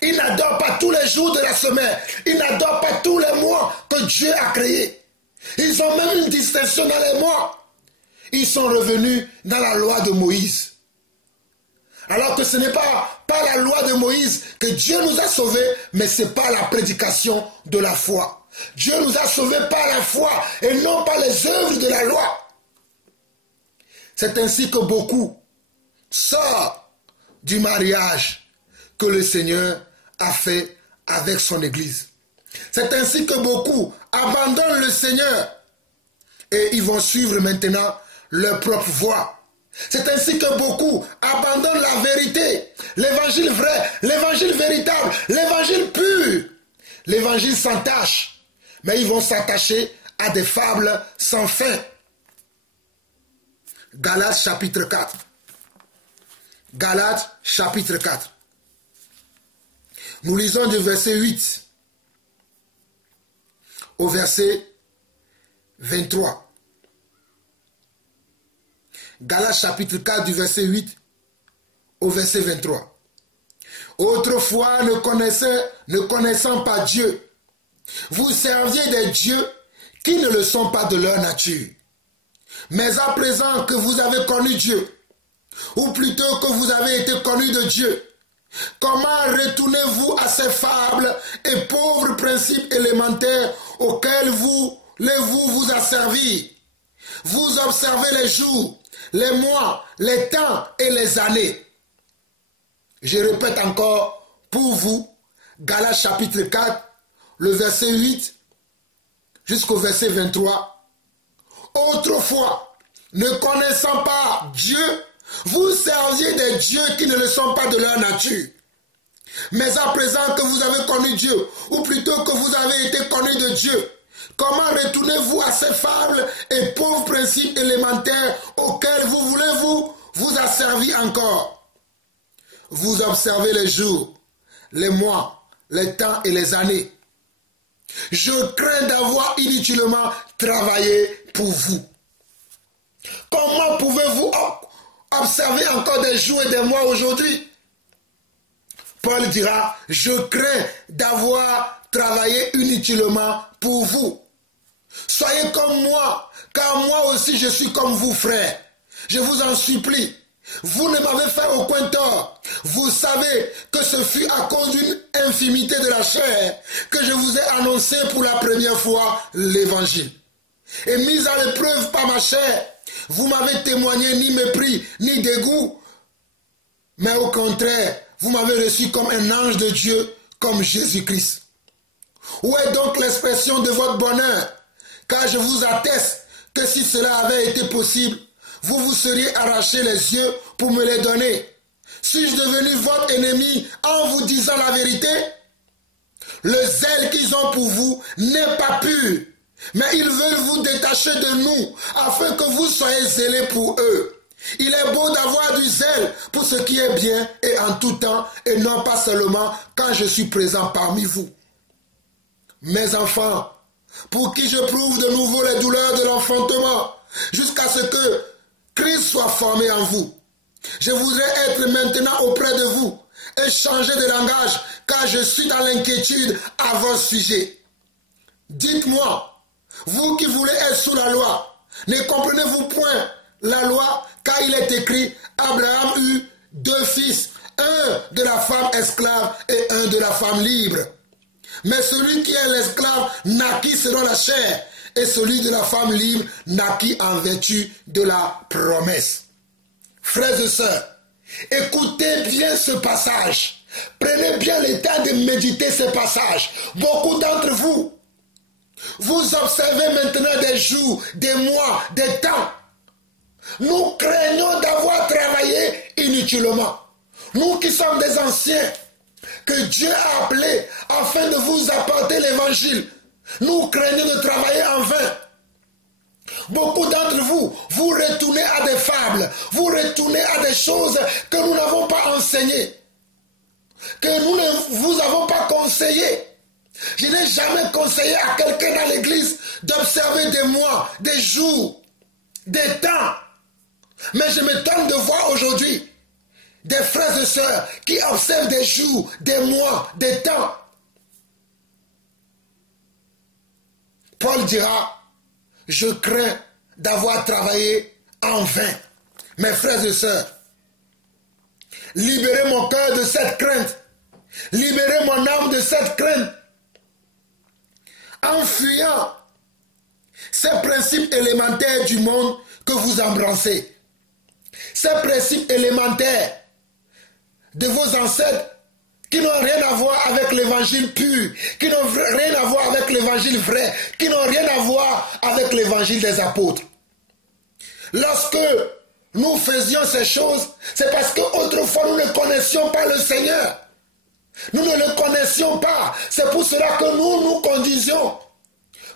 Ils n'adorent pas tous les jours de la semaine, ils n'adorent pas tous les mois que Dieu a créés. Ils ont même une distinction dans les mois. Ils sont revenus dans la loi de Moïse. Alors que ce n'est pas par la loi de Moïse que Dieu nous a sauvés, mais c'est par la prédication de la foi. Dieu nous a sauvés par la foi et non par les œuvres de la loi. C'est ainsi que beaucoup sortent du mariage que le Seigneur a fait avec son Église. C'est ainsi que beaucoup abandonnent le Seigneur et ils vont suivre maintenant leur propre voie. C'est ainsi que beaucoup abandonnent la vérité, l'évangile vrai, l'évangile véritable, l'évangile pur, l'évangile sans tache. Mais ils vont s'attacher à des fables sans fin. Galates chapitre 4. Galates chapitre 4. Nous lisons du verset 8 au verset 23. Galates chapitre 4 du verset 8 au verset 23. Autrefois, ne connaissant pas Dieu, vous serviez des dieux qui ne le sont pas de leur nature. Mais à présent que vous avez connu Dieu, ou plutôt que vous avez été connu de Dieu, comment retournez-vous à ces fables et pauvres principes élémentaires auxquels vous asservez? Vous observez les jours, les mois, les temps et les années. Je répète encore pour vous, Galates chapitre 4, le verset 8 jusqu'au verset 23. Autrefois, ne connaissant pas Dieu, vous serviez des dieux qui ne le sont pas de leur nature. Mais à présent que vous avez connu Dieu, ou plutôt que vous avez été connu de Dieu, comment retournez-vous à ces fables et pauvres principes élémentaires auxquels vous asservir encore? Vous observez les jours, les mois, les temps et les années. Je crains d'avoir inutilement travaillé pour vous. Comment pouvez-vous observer encore des jours et des mois aujourd'hui? Paul dira, je crains d'avoir travaillé inutilement pour vous. Soyez comme moi, car moi aussi je suis comme vous, frères. Je vous en supplie. Vous ne m'avez fait aucun tort. Vous savez que ce fut à cause d'une infimité de la chair que je vous ai annoncé pour la première fois l'évangile. Et mis à l'épreuve par ma chair, vous m'avez témoigné ni mépris, ni dégoût, mais au contraire, vous m'avez reçu comme un ange de Dieu, comme Jésus-Christ. Où est donc l'expression de votre bonheur? Car je vous atteste que si cela avait été possible, vous vous seriez arraché les yeux pour me les donner. Suis-je devenu votre ennemi en vous disant la vérité? Le zèle qu'ils ont pour vous n'est pas pur, mais ils veulent vous détacher de nous afin que vous soyez zélés pour eux. Il est beau d'avoir du zèle pour ce qui est bien et en tout temps, et non pas seulement quand je suis présent parmi vous. Mes enfants, pour qui je prouve de nouveau les douleurs de l'enfantement, jusqu'à ce que Christ soit formé en vous. Je voudrais être maintenant auprès de vous, et changez de langage, car je suis dans l'inquiétude à votre sujet. Dites-moi, vous qui voulez être sous la loi, ne comprenez-vous point la loi, car il est écrit, Abraham eut 2 fils, un de la femme esclave et un de la femme libre. Mais celui qui est l'esclave naquit selon la chair, et celui de la femme libre naquit en vertu de la promesse. Frères et sœurs, écoutez bien ce passage. Prenez bien le temps de méditer ce passage. Beaucoup d'entre vous, vous observez maintenant des jours, des mois, des temps. Nous craignons d'avoir travaillé inutilement. Nous qui sommes des anciens, que Dieu a appelés afin de vous apporter l'évangile, nous craignons de travailler en vain. Beaucoup d'entre vous, vous retournez à des fables, vous retournez à des choses que nous n'avons pas enseignées, que nous ne vous avons pas conseillé. Je n'ai jamais conseillé à quelqu'un dans l'église d'observer des mois, des jours, des temps. Mais je m'étonne de voir aujourd'hui des frères et sœurs qui observent des jours, des mois, des temps. Paul dira, je crains d'avoir travaillé en vain. Mes frères et sœurs, libérez mon cœur de cette crainte. Libérez mon âme de cette crainte. En fuyant ces principes élémentaires du monde que vous embrassez. Ces principes élémentaires de vos ancêtres qui n'ont rien à voir avec l'évangile pur, qui n'ont rien à voir avec l'évangile vrai, qui n'ont rien à voir avec l'évangile des apôtres. Lorsque nous faisions ces choses, c'est parce qu'autrefois nous ne connaissions pas le Seigneur. Nous ne le connaissions pas. C'est pour cela que nous nous conduisions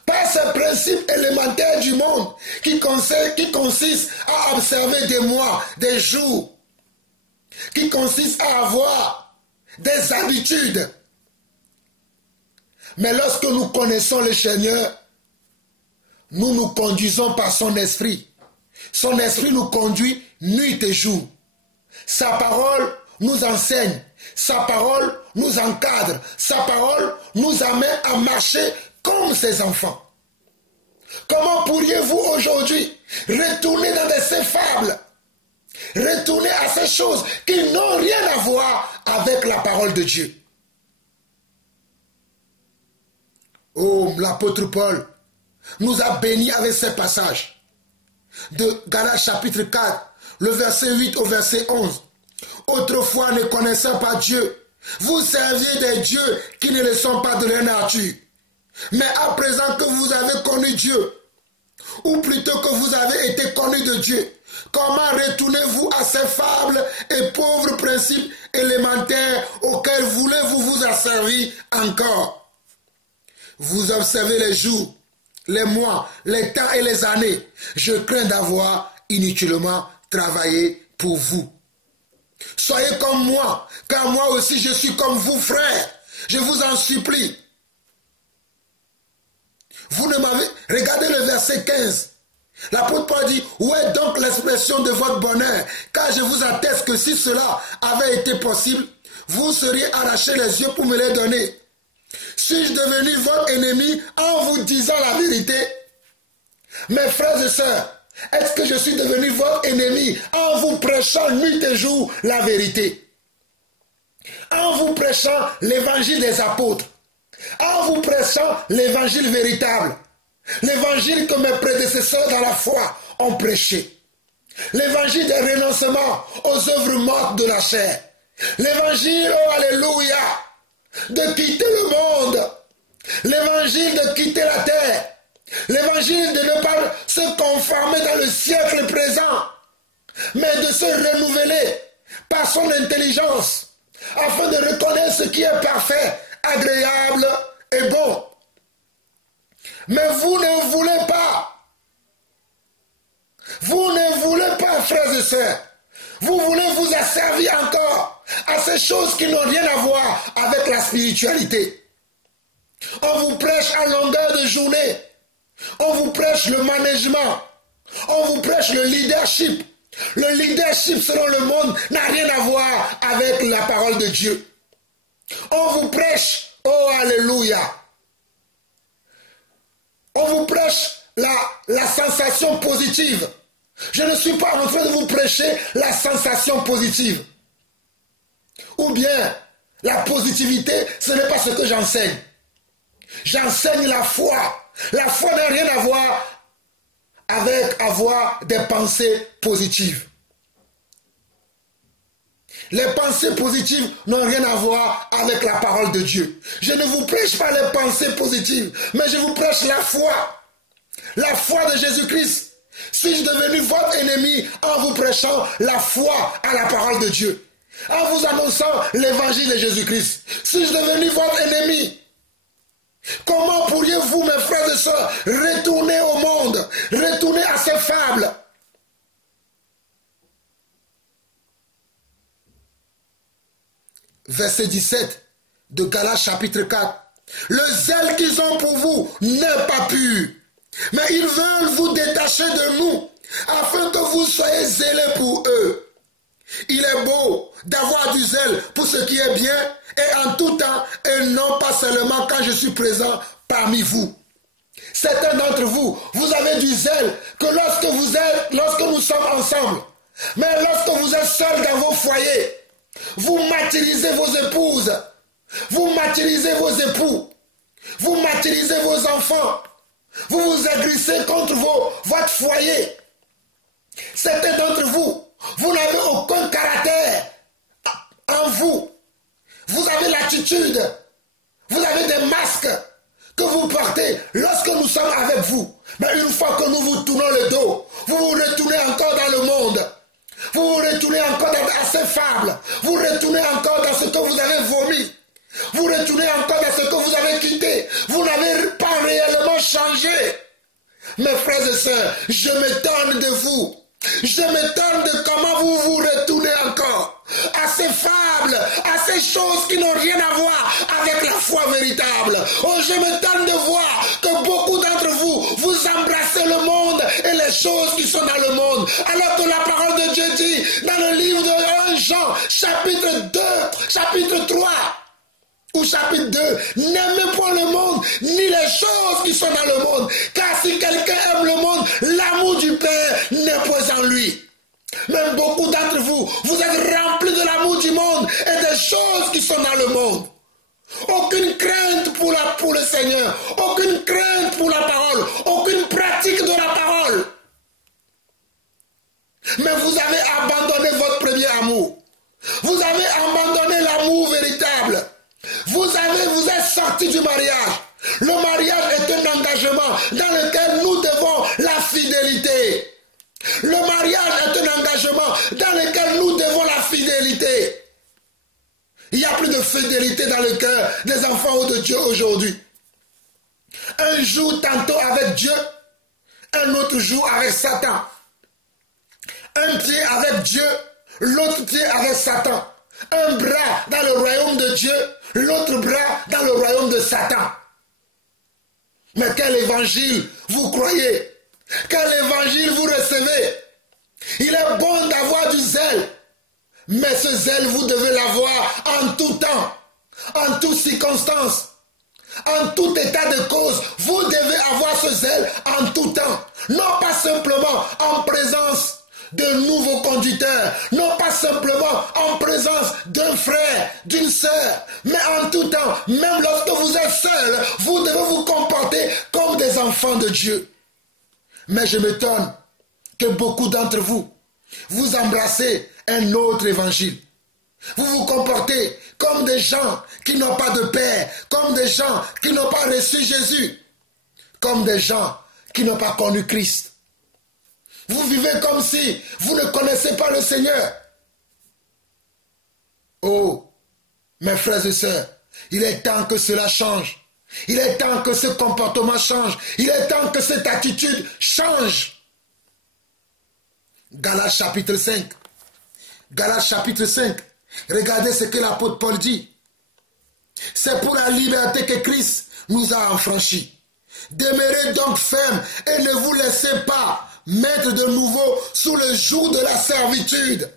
par ces principes élémentaires du monde qui consistent à observer des mois, des jours, qui consistent à avoir des habitudes. Mais lorsque nous connaissons le Seigneur, nous nous conduisons par son esprit. Son esprit nous conduit nuit et jour. Sa parole nous enseigne. Sa parole nous encadre. Sa parole nous amène à marcher comme ses enfants. Comment pourriez-vous aujourd'hui retourner dans ces fables, retourner à ces choses qui n'ont rien à voir avec la parole de Dieu? Oh, l'apôtre Paul nous a bénis avec ces passages de Galates chapitre 4, le verset 8 au verset 11. Autrefois, ne connaissant pas Dieu, vous serviez des dieux qui ne le sont pas de leur nature. Mais à présent que vous avez connu Dieu, ou plutôt que vous avez été connus de Dieu, comment retournez-vous à ces fables et pauvres principes élémentaires auxquels voulez-vous vous asservir encore? Vous observez les jours, les mois, les temps et les années. Je crains d'avoir inutilement travaillé pour vous. Soyez comme moi, car moi aussi je suis comme vous, frères. Je vous en supplie. Vous ne m'avez... Regardez le verset 15. L'apôtre Paul dit, où est donc l'expression de votre bonheur? Car je vous atteste que si cela avait été possible, vous seriez arraché les yeux pour me les donner. Suis-je devenu votre ennemi en vous disant la vérité? Mes frères et sœurs, est-ce que je suis devenu votre ennemi en vous prêchant nuit et jour la vérité? En vous prêchant l'évangile des apôtres? En vous prêchant l'évangile véritable, l'évangile que mes prédécesseurs dans la foi ont prêché, l'évangile des renoncements aux œuvres mortes de la chair, l'évangile, oh alléluia, de quitter le monde, l'évangile de quitter la terre, l'évangile de ne pas se conformer dans le siècle présent, mais de se renouveler par son intelligence, afin de reconnaître ce qui est parfait, agréable et bon. Mais vous ne voulez pas. Vous ne voulez pas, frères et sœurs. Vous voulez vous asservir encore à ces choses qui n'ont rien à voir avec la spiritualité. On vous prêche à longueur de journée. On vous prêche le management. On vous prêche le leadership. Le leadership selon le monde n'a rien à voir avec la parole de Dieu. On vous prêche, oh alléluia. On vous prêche la sensation positive. Je ne suis pas en train de vous prêcher la sensation positive. Ou bien, la positivité, ce n'est pas ce que j'enseigne. J'enseigne la foi. La foi n'a rien à voir avec avoir des pensées positives. Les pensées positives n'ont rien à voir avec la parole de Dieu. Je ne vous prêche pas les pensées positives, mais je vous prêche la foi. La foi de Jésus-Christ. Suis-je devenu votre ennemi en vous prêchant la foi à la parole de Dieu? En vous annonçant l'évangile de Jésus-Christ? Suis-je devenu votre ennemi? Comment pourriez-vous, mes frères et sœurs, retourner au monde, retourner à ces fables? Verset 17 de Galates chapitre 4. Le zèle qu'ils ont pour vous n'est pas pur, mais ils veulent vous détacher de nous, afin que vous soyez zélés pour eux. Il est beau d'avoir du zèle pour ce qui est bien, et en tout temps, et non pas seulement quand je suis présent parmi vous. Certains d'entre vous, vous avez du zèle que lorsque nous sommes ensemble. Mais lorsque vous êtes seuls dans vos foyers, vous martyrisez vos épouses, vous martyrisez vos époux, vous martyrisez vos enfants, vous vous agressez contre votre foyer. Certains d'entre vous, vous n'avez aucun caractère en vous. Vous avez l'attitude, vous avez des masques que vous portez lorsque nous sommes avec vous. Mais une fois que nous vous tournons le dos, vous vous retournez encore dans le monde. Vous vous retournez encore dans ces fables. Vous retournez encore dans ce que vous avez vomi. Vous retournez encore dans ce que vous avez quitté. Vous n'avez pas réellement changé. Mes frères et sœurs, je m'étonne de vous. Je m'étonne de comment vous vous retournez encore à ces fables, à ces choses qui n'ont rien à voir avec la foi véritable. Oh, je m'étonne de voir que beaucoup d'entre vous, vous embrassez le monde et les choses qui sont dans le monde. Alors que la parole de Dieu dit dans le livre de 1 Jean, chapitre 2, chapitre 3, ou chapitre 2, n'aimez point le monde, ni les choses qui sont dans le monde. Car si quelqu'un aime le monde, l'amour du Père n'est point en lui. Même beaucoup d'entre vous, vous êtes remplis de l'amour du monde et des choses qui sont dans le monde. Aucune crainte pour le Seigneur, aucune crainte pour la parole, aucune pratique de la parole. Mais vous avez abandonné votre premier amour. Vous avez abandonné l'amour véritable. Vous êtes sortis du mariage. Le mariage est un engagement dans lequel nous devons la fidélité. Le mariage est un engagement dans lequel nous devons la fidélité. Il n'y a plus de fidélité dans le cœur des enfants de Dieu aujourd'hui. Un jour tantôt avec Dieu, un autre jour avec Satan. Un pied avec Dieu, l'autre pied avec Satan. Un bras dans le royaume de Dieu, l'autre bras dans le royaume de Satan. Mais quel évangile vous croyez? Quel évangile vous recevez? Il est bon d'avoir du zèle, mais ce zèle vous devez l'avoir en tout temps, en toutes circonstances, en tout état de cause. Vous devez avoir ce zèle en tout temps, non pas simplement en présence de nouveaux conducteurs, non pas simplement en présence d'un frère, d'une sœur, mais en tout temps, même lorsque vous êtes seul, vous devez vous comporter comme des enfants de Dieu. Mais je m'étonne que beaucoup d'entre vous, vous embrassez un autre évangile. Vous vous comportez comme des gens qui n'ont pas de Père, comme des gens qui n'ont pas reçu Jésus, comme des gens qui n'ont pas connu Christ. Vous vivez comme si vous ne connaissez pas le Seigneur. Oh, mes frères et sœurs, il est temps que cela change. Il est temps que ce comportement change. Il est temps que cette attitude change. Galates chapitre 5. Galates chapitre 5. Regardez ce que l'apôtre Paul dit. C'est pour la liberté que Christ nous a affranchis. Demeurez donc fermes et ne vous laissez pas mettre de nouveau sous le joug de la servitude.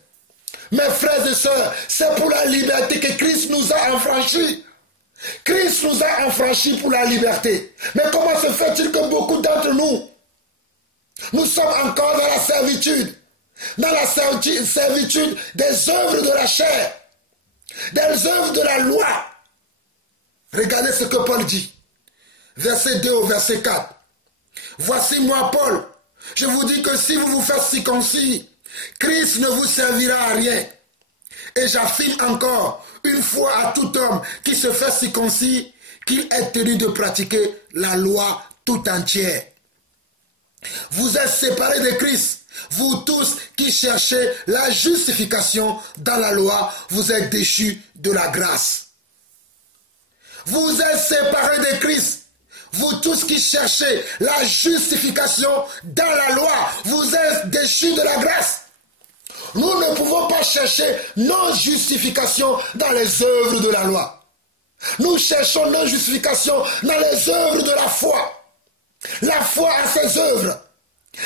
Mes frères et sœurs, c'est pour la liberté que Christ nous a affranchis. Christ nous a affranchis pour la liberté. Mais comment se fait-il que beaucoup d'entre nous, nous sommes encore dans la servitude? Dans la servitude des œuvres de la chair, des œuvres de la loi. Regardez ce que Paul dit. Verset 2 au verset 4. Voici moi, Paul, je vous dis que si vous vous faites circoncis, Christ ne vous servira à rien. Et j'affirme encore une fois à tout homme qui se fait circoncis qu'il est tenu de pratiquer la loi tout entière. Vous êtes séparés de Christ. Vous tous qui cherchez la justification dans la loi, vous êtes déchus de la grâce. Vous êtes séparés de Christ. Vous tous qui cherchez la justification dans la loi, vous êtes déchus de la grâce. Nous ne pouvons pas chercher nos justifications dans les œuvres de la loi. Nous cherchons nos justifications dans les œuvres de la foi. La foi a ses œuvres.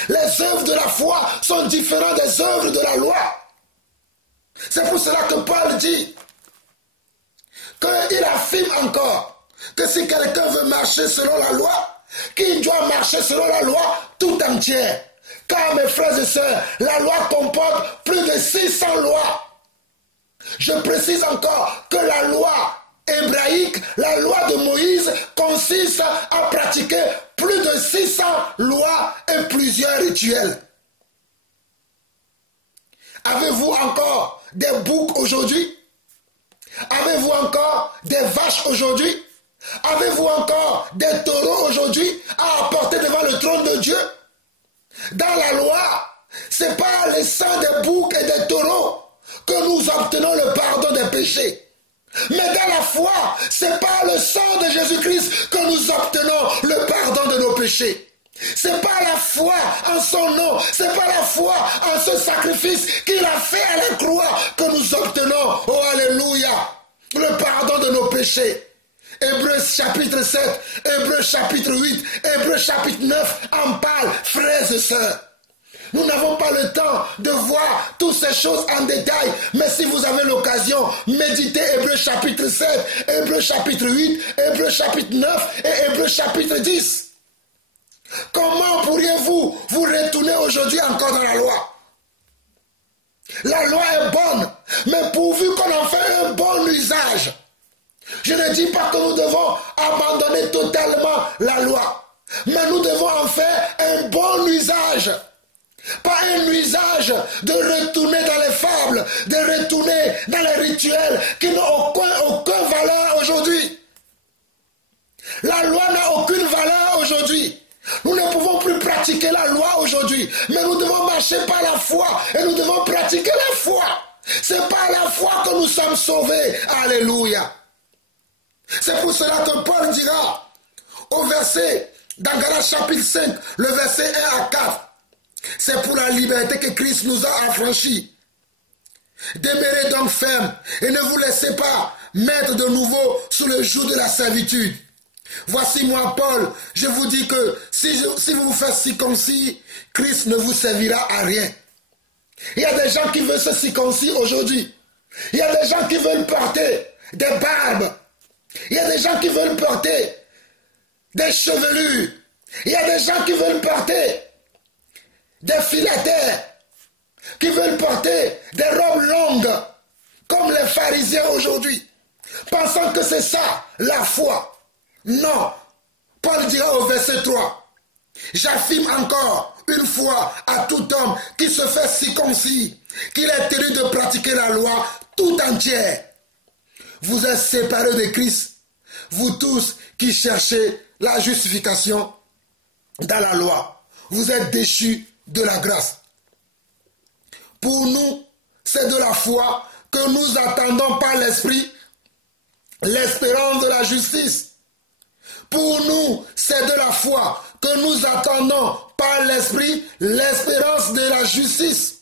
Les œuvres de la foi sont différentes des œuvres de la loi. C'est pour cela que Paul dit qu'il affirme encore que si quelqu'un veut marcher selon la loi, qu'il doit marcher selon la loi tout entière. Car mes frères et sœurs, la loi comporte plus de 600 lois. Je précise encore que la loi hébraïque, la loi de Moïse, consiste à pratiquer plus de 600 lois et plusieurs rituels. Avez-vous encore des boucs aujourd'hui? Avez-vous encore des vaches aujourd'hui? Avez-vous encore des taureaux aujourd'hui à apporter devant le trône de Dieu? Dans la loi, ce n'est pas le sang des boucs et des taureaux que nous obtenons le pardon des péchés. Mais dans la foi, ce n'est pas le sang de Jésus-Christ que nous obtenons le pardon de nos péchés. Ce n'est pas la foi en son nom, ce n'est pas la foi en ce sacrifice qu'il a fait à la croix que nous obtenons, oh alléluia, le pardon de nos péchés. Hébreux chapitre 7, Hébreux chapitre 8, Hébreux chapitre 9 en parle, frères et sœurs. Nous n'avons pas le temps de voir toutes ces choses en détail, mais si vous avez l'occasion, méditez Hébreux chapitre 7, Hébreux chapitre 8, Hébreux chapitre 9 et Hébreux chapitre 10. Comment pourriez-vous vous retourner aujourd'hui encore dans la loi? La loi est bonne, mais pourvu qu'on en fait un bon usage. Je ne dis pas que nous devons abandonner totalement la loi, mais nous devons en faire un bon usage. Pas un usage de retourner dans les fables, de retourner dans les rituels qui n'ont aucune valeur aujourd'hui. La loi n'a aucune valeur aujourd'hui. Nous ne pouvons plus pratiquer la loi aujourd'hui, mais nous devons marcher par la foi et nous devons pratiquer la foi. C'est par la foi que nous sommes sauvés. Alléluia. C'est pour cela que Paul dira au verset, dans Galates chapitre 5, le verset 1 à 4, c'est pour la liberté que Christ nous a affranchis. Demeurez donc fermes et ne vous laissez pas mettre de nouveau sous le joug de la servitude. Voici moi, Paul, je vous dis que si vous vous faites circoncis, Christ ne vous servira à rien. Il y a des gens qui veulent se circoncire aujourd'hui. Il y a des gens qui veulent porter des barbes. Il y a des gens qui veulent porter des chevelures. Il y a des gens qui veulent porter des filatères, qui veulent porter des robes longues, comme les pharisiens aujourd'hui, pensant que c'est ça, la foi. Non. Paul dira au verset 3, j'affirme encore une fois à tout homme qui se fait circoncis, qu'il est tenu de pratiquer la loi tout entière. Vous êtes séparés de Christ, vous tous qui cherchez la justification dans la loi. Vous êtes déchus de la grâce. Pour nous, c'est de la foi que nous attendons par l'Esprit l'espérance de la justice. Pour nous, c'est de la foi que nous attendons par l'Esprit l'espérance de la justice.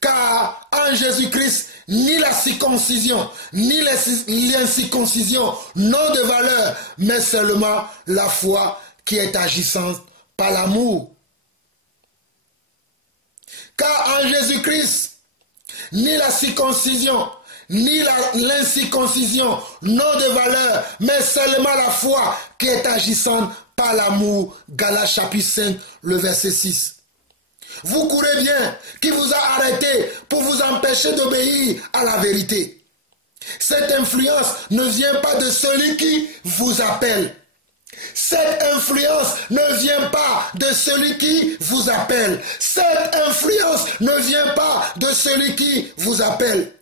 Car en Jésus-Christ, ni la circoncision, ni l'incirconcision n'ont de valeur, mais seulement la foi qui est agissante par l'amour. Car en Jésus-Christ, ni la circoncision, ni l'incirconcision n'ont de valeur, mais seulement la foi qui est agissante par l'amour. Galates chapitre 5, le verset 6. Vous courez bien, qui vous a arrêté pour vous empêcher d'obéir à la vérité. Cette influence ne vient pas de celui qui vous appelle. Cette influence ne vient pas de celui qui vous appelle. Cette influence ne vient pas de celui qui vous appelle.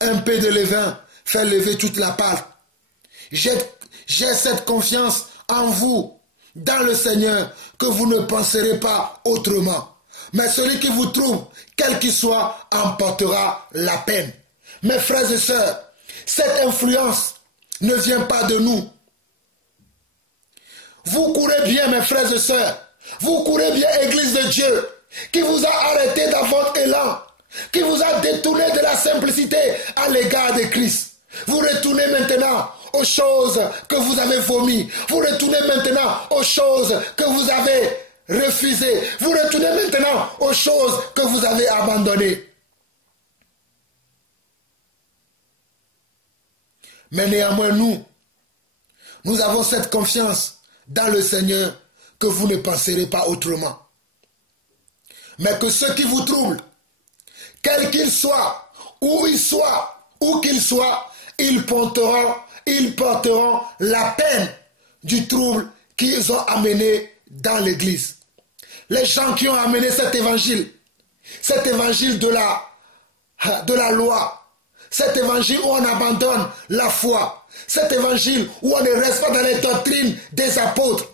Un peu de levain fait lever toute la pâte. J'ai cette confiance en vous, dans le Seigneur, que vous ne penserez pas autrement. Mais celui qui vous trouve, quel qu'il soit, en portera la peine. Mes frères et sœurs, cette influence ne vient pas de nous. Vous courez bien, mes frères et sœurs. Vous courez bien, Église de Dieu, qui vous a arrêté dans votre élan, qui vous a détourné de la simplicité à l'égard de Christ. Vous retournez maintenant aux choses que vous avez vomies. Vous retournez maintenant aux choses que vous avez refusées. Vous retournez maintenant aux choses que vous avez abandonnées. Mais néanmoins, nous avons cette confiance dans le Seigneur que vous ne penserez pas autrement. Mais que ceux qui vous troublent, quels qu'ils soient, où qu'ils soient, ils porteront la peine du trouble qu'ils ont amené dans l'église. Les gens qui ont amené cet évangile de la loi, cet évangile où on abandonne la foi, cet évangile où on ne reste pas dans les doctrines des apôtres,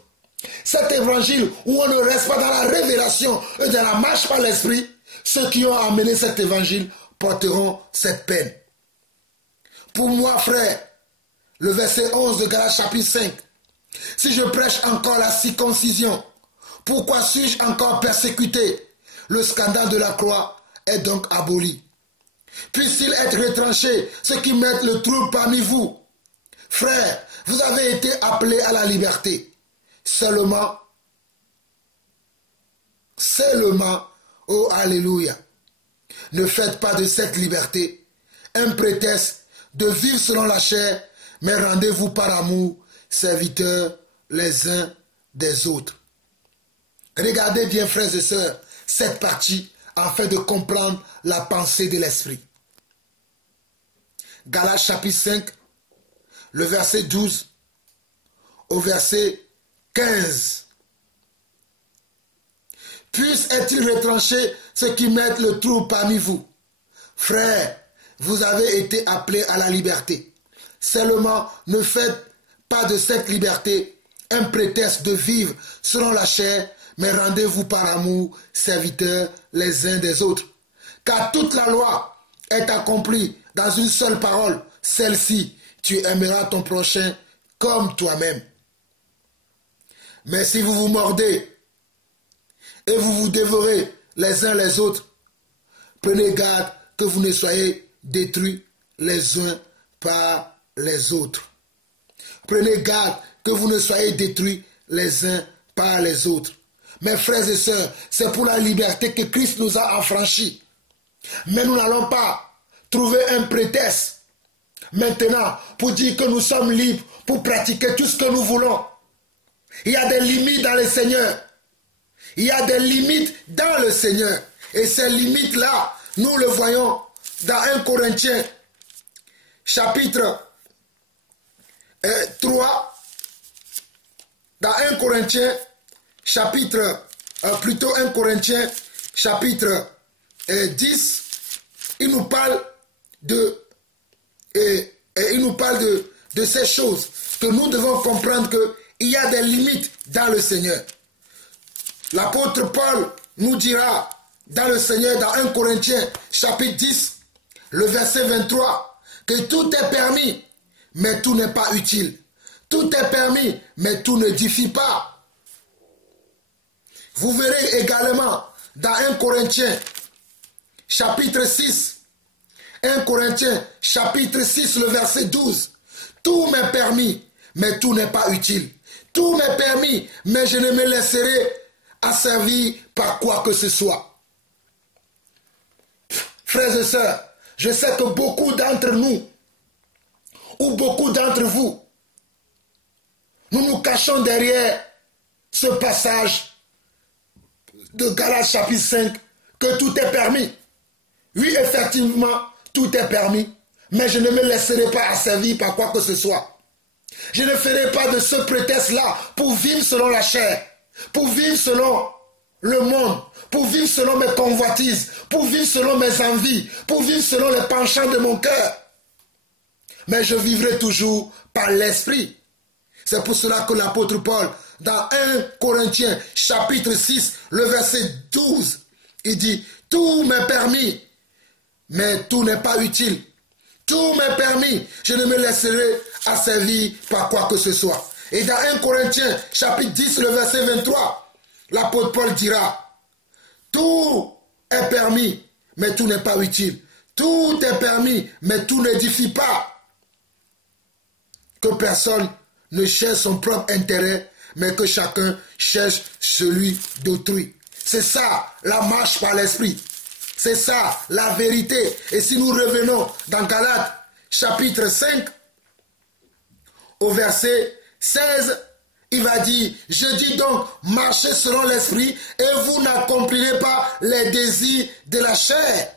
cet évangile où on ne reste pas dans la révélation et dans la marche par l'esprit, ceux qui ont amené cet évangile porteront cette peine. Pour moi, frère, le verset 11 de Galates chapitre 5, si je prêche encore la circoncision, pourquoi suis-je encore persécuté? Le scandale de la croix est donc aboli. Puisse-t-il être retranché ceux qui mettent le trouble parmi vous? Frères, vous avez été appelés à la liberté. Seulement, oh alléluia, ne faites pas de cette liberté un prétexte de vivre selon la chair, mais rendez-vous par amour, serviteurs les uns des autres. Regardez bien, frères et sœurs, cette partie afin de comprendre la pensée de l'esprit. Galates chapitre 5, le verset 12 au verset 15. Puisse être-il retranché ceux qui mettent le trouble parmi vous. Frères, vous avez été appelés à la liberté. Seulement, ne faites pas de cette liberté un prétexte de vivre selon la chair, mais rendez-vous par amour, serviteurs les uns des autres. Car toute la loi est accomplie dans une seule parole, celle-ci, tu aimeras ton prochain comme toi-même. Mais si vous vous mordez et vous vous dévorez les uns les autres, prenez garde que vous ne soyez détruits les uns par les autres. Prenez garde que vous ne soyez détruits les uns par les autres. Mes frères et sœurs, c'est pour la liberté que Christ nous a affranchis. Mais nous n'allons pas trouver un prétexte maintenant pour dire que nous sommes libres pour pratiquer tout ce que nous voulons. Il y a des limites dans le Seigneur. Il y a des limites dans le Seigneur. Et ces limites-là, nous le voyons dans 1 Corinthiens, chapitre 3, dans 1 Corinthiens, chapitre 10, il nous parle de ces choses que nous devons comprendre qu'il y a des limites dans le Seigneur. L'apôtre Paul nous dira dans le Seigneur, dans 1 Corinthiens chapitre 10, le verset 23, que tout est permis, mais tout n'est pas utile. Tout est permis, mais tout n'édifie pas. Vous verrez également dans 1 Corinthiens chapitre 6, 1 Corinthiens chapitre 6, le verset 12, tout m'est permis, mais tout n'est pas utile. Tout m'est permis, mais je ne me laisserai asservir par quoi que ce soit. frères et sœurs, je sais que beaucoup d'entre nous, ou beaucoup d'entre vous, nous nous cachons derrière ce passage de Galates chapitre 5, que tout est permis. Oui, effectivement, tout est permis, mais je ne me laisserai pas asservir par quoi que ce soit. Je ne ferai pas de ce prétexte-là pour vivre selon la chair, pour vivre selon le monde, pour vivre selon mes convoitises, pour vivre selon mes envies, pour vivre selon les penchants de mon cœur. Mais je vivrai toujours par l'esprit. C'est pour cela que l'apôtre Paul, dans 1 Corinthiens chapitre 6, le verset 12, il dit, tout m'est permis, mais tout n'est pas utile. Tout m'est permis, je ne me laisserai asservir par quoi que ce soit. Et dans 1 Corinthiens chapitre 10, le verset 23, l'apôtre Paul dira, tout est permis, mais tout n'est pas utile. Tout est permis, mais tout n'édifie pas. Que personne ne cherche son propre intérêt, mais que chacun cherche celui d'autrui. C'est ça, la marche par l'esprit. C'est ça, la vérité. Et si nous revenons dans Galates, chapitre 5, au verset 16, il va dire, je dis donc, marchez selon l'esprit, et vous n'accomplirez pas les désirs de la chair.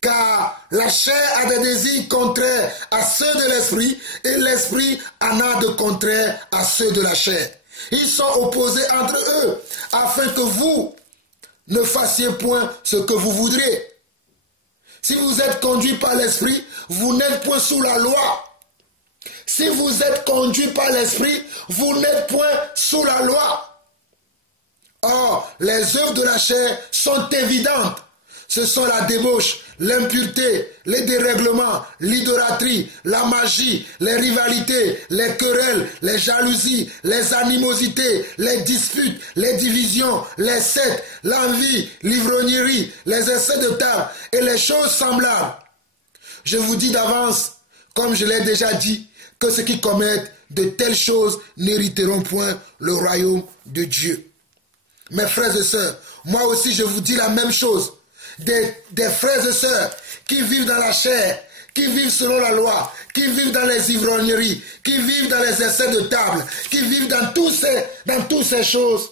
Car la chair a des désirs contraires à ceux de l'esprit, et l'esprit en a de contraires à ceux de la chair. Ils sont opposés entre eux, afin que vous ne fassiez point ce que vous voudrez. Si vous êtes conduit par l'esprit, vous n'êtes point sous la loi. Si vous êtes conduit par l'esprit, vous n'êtes point sous la loi. Or, les œuvres de la chair sont évidentes. Ce sont la débauche, l'impureté, les dérèglements, l'idolâtrie, la magie, les rivalités, les querelles, les jalousies, les animosités, les disputes, les divisions, les sectes, l'envie, l'ivrognerie, les essais de table et les choses semblables. Je vous dis d'avance, comme je l'ai déjà dit, que ceux qui commettent de telles choses n'hériteront point le royaume de Dieu. Mes frères et sœurs, moi aussi je vous dis la même chose. Des frères et sœurs qui vivent dans la chair, qui vivent selon la loi, qui vivent dans les ivrogneries, qui vivent dans les essais de table, qui vivent dans toutes ces choses,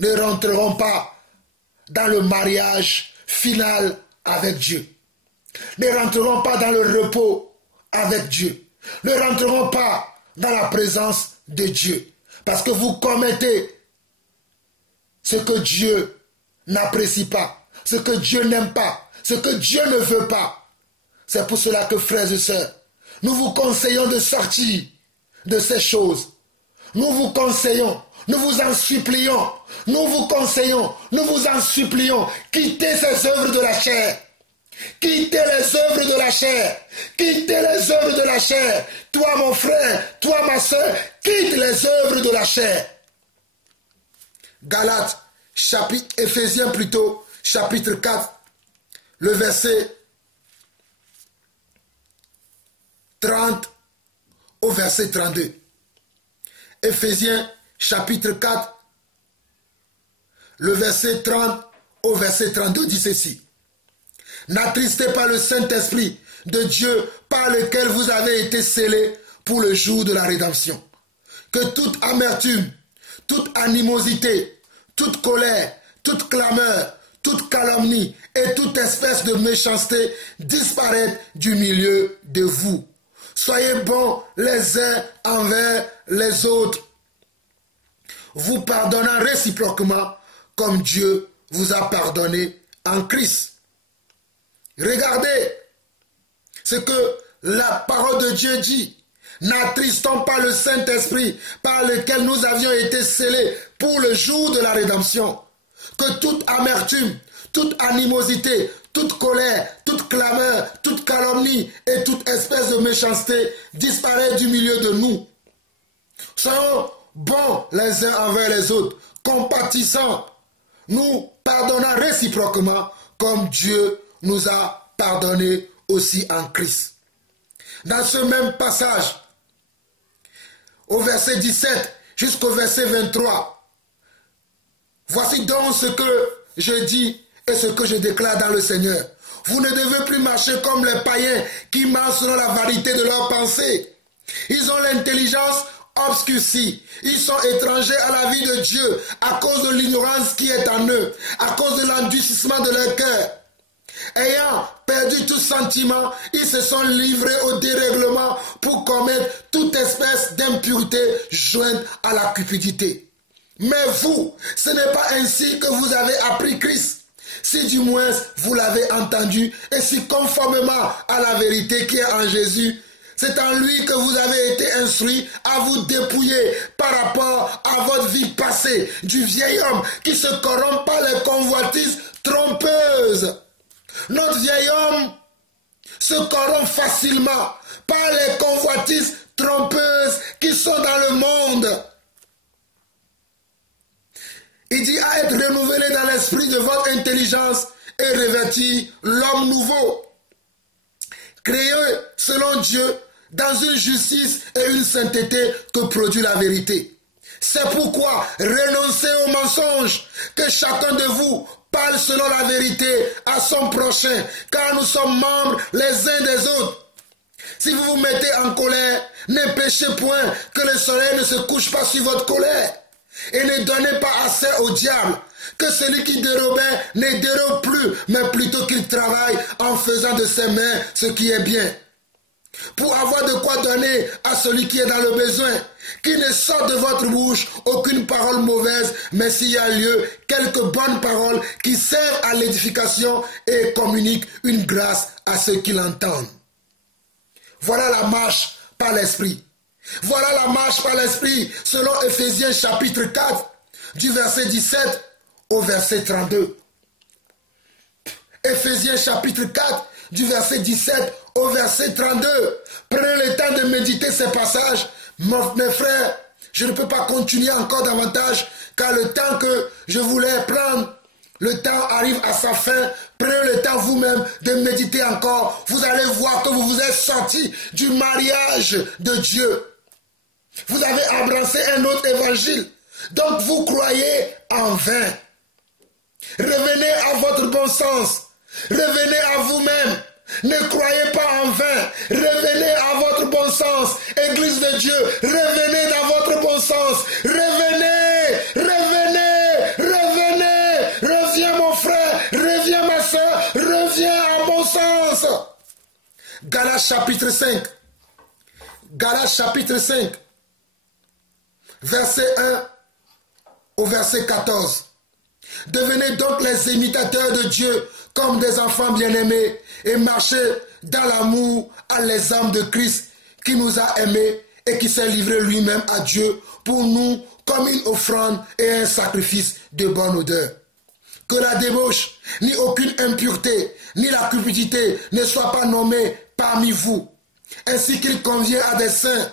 ne rentreront pas dans le mariage final avec Dieu. Ne rentreront pas dans le repos avec Dieu. Ne rentreront pas dans la présence de Dieu. Parce que vous commettez ce que Dieu n'apprécie pas, ce que Dieu n'aime pas, ce que Dieu ne veut pas. C'est pour cela que, frères et sœurs, nous vous conseillons de sortir de ces choses. Nous vous conseillons, nous vous en supplions, nous vous conseillons, nous vous en supplions, quittez ces œuvres de la chair. Quittez les œuvres de la chair. Quittez les œuvres de la chair. Toi, mon frère, toi, ma soeur, quitte les œuvres de la chair. Galates, Éphésiens plutôt, chapitre 4, le verset 30 au verset 32. Éphésiens, chapitre 4, le verset 30 au verset 32 dit ceci. N'attristez pas le Saint-Esprit de Dieu par lequel vous avez été scellés pour le jour de la rédemption. Que toute amertume, toute animosité, toute colère, toute clameur, toute calomnie et toute espèce de méchanceté disparaissent du milieu de vous. Soyez bons les uns envers les autres, vous pardonnant réciproquement comme Dieu vous a pardonné en Christ. Regardez ce que la parole de Dieu dit. N'attristons pas le Saint-Esprit par lequel nous avions été scellés pour le jour de la rédemption. Que toute amertume, toute animosité, toute colère, toute clameur, toute calomnie et toute espèce de méchanceté disparaissent du milieu de nous. Soyons bons les uns envers les autres, compatissants, nous pardonnant réciproquement comme Dieu nous a pardonné aussi en Christ. Dans ce même passage, au verset 17 jusqu'au verset 23, voici donc ce que je dis et ce que je déclare dans le Seigneur. vous ne devez plus marcher comme les païens qui marchent selon la vanité de leurs pensées. Ils ont l'intelligence obscurcie. Ils sont étrangers à la vie de Dieu à cause de l'ignorance qui est en eux, à cause de l'endurcissement de leur cœur. Ayant perdu tout sentiment, ils se sont livrés au dérèglement pour commettre toute espèce d'impureté jointe à la cupidité. Mais vous, ce n'est pas ainsi que vous avez appris Christ. Si du moins vous l'avez entendu et si conformément à la vérité qui est en Jésus, c'est en lui que vous avez été instruits à vous dépouiller par rapport à votre vie passée du vieil homme qui se corrompt par les convoitises trompeuses. Notre vieil homme se corrompt facilement par les convoitises trompeuses qui sont dans le monde. Il dit à être renouvelé dans l'esprit de votre intelligence et revêtir l'homme nouveau. Créé selon Dieu dans une justice et une sainteté que produit la vérité. C'est pourquoi renoncez au mensonge, que chacun de vous parle selon la vérité à son prochain, car nous sommes membres les uns des autres. Si vous vous mettez en colère, ne péchez point, que le soleil ne se couche pas sur votre colère. Et ne donnez pas assez au diable, que celui qui dérobait ne dérobe plus, mais plutôt qu'il travaille en faisant de ses mains ce qui est bien. Pour avoir de quoi donner à celui qui est dans le besoin, qu'il ne sorte de votre bouche aucune parole mauvaise, mais s'il y a lieu, quelques bonnes paroles qui servent à l'édification et communiquent une grâce à ceux qui l'entendent. Voilà la marche par l'esprit. Voilà la marche par l'esprit selon Ephésiens chapitre 4, du verset 17 au verset 32. Ephésiens chapitre 4, du verset 17 au verset 32. Prenez le temps de méditer ces passages. Mes frères, je ne peux pas continuer encore davantage, car le temps que je voulais prendre, le temps arrive à sa fin. Prenez le temps vous-même de méditer encore. Vous allez voir que vous vous êtes sortis du mariage de Dieu. Vous avez embrassé un autre évangile. Donc vous croyez en vain. Revenez à votre bon sens. Revenez à vous-même. Ne croyez pas en vain. Revenez à votre bon sens. Église de Dieu, revenez dans votre bon sens. Revenez, revenez, revenez. Reviens mon frère, reviens ma soeur, reviens à bon sens. Galates chapitre 5. Galates chapitre 5. Verset 1 au verset 14. Devenez donc les imitateurs de Dieu comme des enfants bien-aimés et marchez dans l'amour à l'exemple de Christ qui nous a aimés et qui s'est livré lui-même à Dieu pour nous comme une offrande et un sacrifice de bonne odeur. Que la débauche, ni aucune impureté, ni la cupidité ne soient pas nommées parmi vous, ainsi qu'il convient à des saints,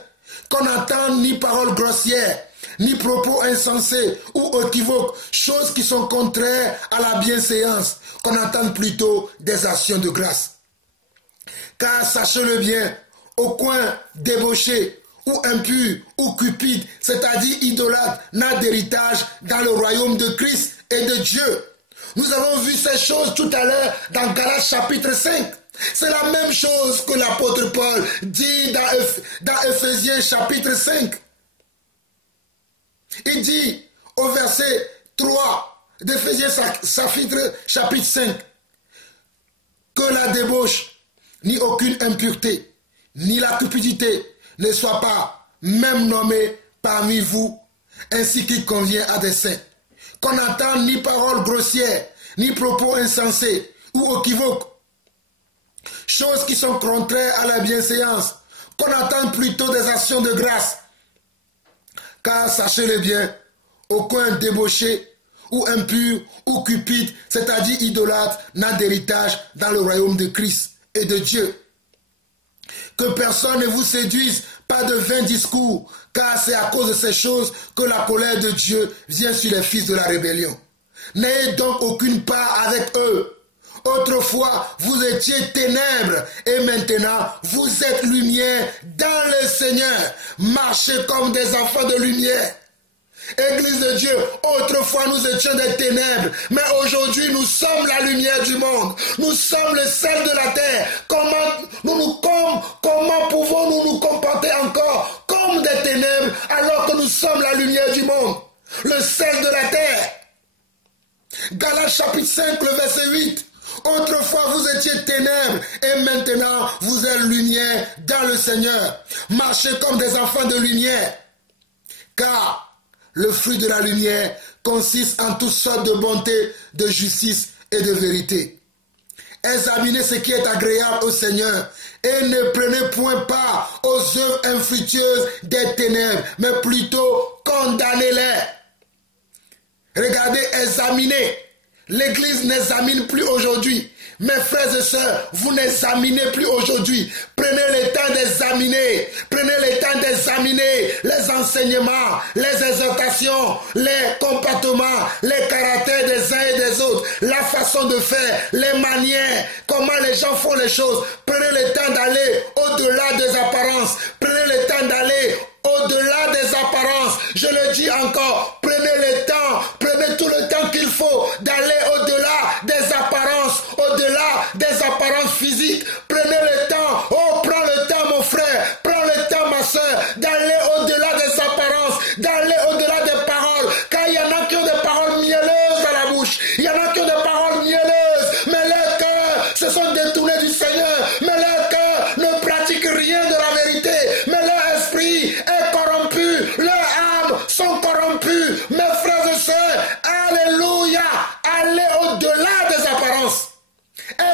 qu'on n'entende ni paroles grossières, ni propos insensés ou équivoques, choses qui sont contraires à la bienséance, qu'on entende plutôt des actions de grâce. Car sachez-le bien, aucun débauché ou impur ou cupide, c'est-à-dire idolâtre, n'a d'héritage dans le royaume de Christ et de Dieu. Nous avons vu ces choses tout à l'heure dans Galates chapitre 5. C'est la même chose que l'apôtre Paul dit dans Ephésiens chapitre 5. Il dit au verset 3 d'Éphésiens chapitre 5 que la débauche, ni aucune impureté, ni la cupidité ne soient pas même nommées parmi vous, ainsi qu'il convient à des saints. Qu'on n'entende ni paroles grossières, ni propos insensés ou équivoques, choses qui sont contraires à la bienséance, qu'on entende plutôt des actions de grâce. Car sachez-le bien, aucun débauché ou impur ou cupide, c'est-à-dire idolâtre, n'a d'héritage dans le royaume de Christ et de Dieu. Que personne ne vous séduise par de vains discours, car c'est à cause de ces choses que la colère de Dieu vient sur les fils de la rébellion. N'ayez donc aucune part avec eux. Autrefois, vous étiez ténèbres et maintenant, vous êtes lumière dans le Seigneur. Marchez comme des enfants de lumière. Église de Dieu, autrefois nous étions des ténèbres, mais aujourd'hui nous sommes la lumière du monde. Nous sommes le sel de la terre. Comment pouvons-nous nous comporter encore comme des ténèbres alors que nous sommes la lumière du monde, le sel de la terre? Galates chapitre 5, le verset 8. Autrefois vous étiez ténèbres et maintenant vous êtes lumière dans le Seigneur. Marchez comme des enfants de lumière. Car le fruit de la lumière consiste en toutes sortes de bonté, de justice et de vérité. Examinez ce qui est agréable au Seigneur et ne prenez point part aux œuvres infructueuses des ténèbres, mais plutôt condamnez-les. Regardez, examinez. L'Église n'examine plus aujourd'hui. Mes frères et sœurs, vous n'examinez plus aujourd'hui. Prenez le temps d'examiner. Prenez le temps d'examiner les enseignements, les exhortations, les comportements, les caractères des uns et des autres, la façon de faire, les manières, comment les gens font les choses. Prenez le temps d'aller au-delà des apparences. Prenez le temps d'aller au-delà des apparences. Je le dis encore, prenez le temps, prenez tout le temps qu'il faut d'aller au-delà des apparences, au-delà des apparences physiques. Prenez le temps, oh prends le temps mon frère, prends le temps ma soeur, d'aller au-delà des apparences, d'aller au-delà des paroles, car il y en a qui ont des paroles mielleuses à la bouche, il y en a qui ont des paroles mielleuses, mais leurs cœurs se sont détournés du Seigneur, mais leurs cœurs ne pratiquent rien de la vérité, mais leur esprit est corrompu, leurs âmes sont corrompues. Mes frères et sœurs, alléluia, allez au-delà des apparences.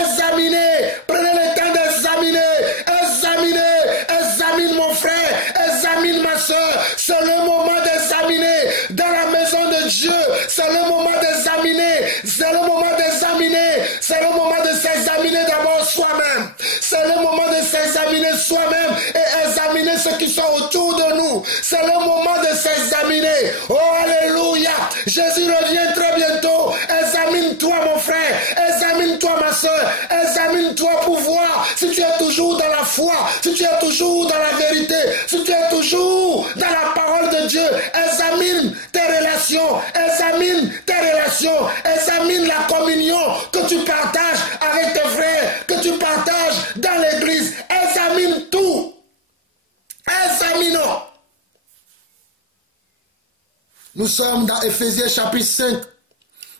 Examinez, prenez le temps d'examiner, examine mon frère, examine ma soeur. C'est le moment d'examiner dans la maison de Dieu, c'est le moment d'examiner, c'est le moment d'examiner, c'est le moment de s'examiner d'abord soi-même, c'est le moment de s'examiner soi-même et examiner ceux qui sont autour de nous, c'est le moment de s'examiner. Oh alléluia, Jésus revient très bientôt. Examine-toi mon frère, examine-toi ma soeur, examine-toi pour voir si tu es toujours dans la foi, si tu es toujours dans la vérité, si tu es toujours dans la parole de Dieu. Examine tes relations, examine la communion que tu partages avec tes frères, que tu partages dans l'église. Examine tout. Examinons. Nous sommes dans Éphésiens chapitre 5,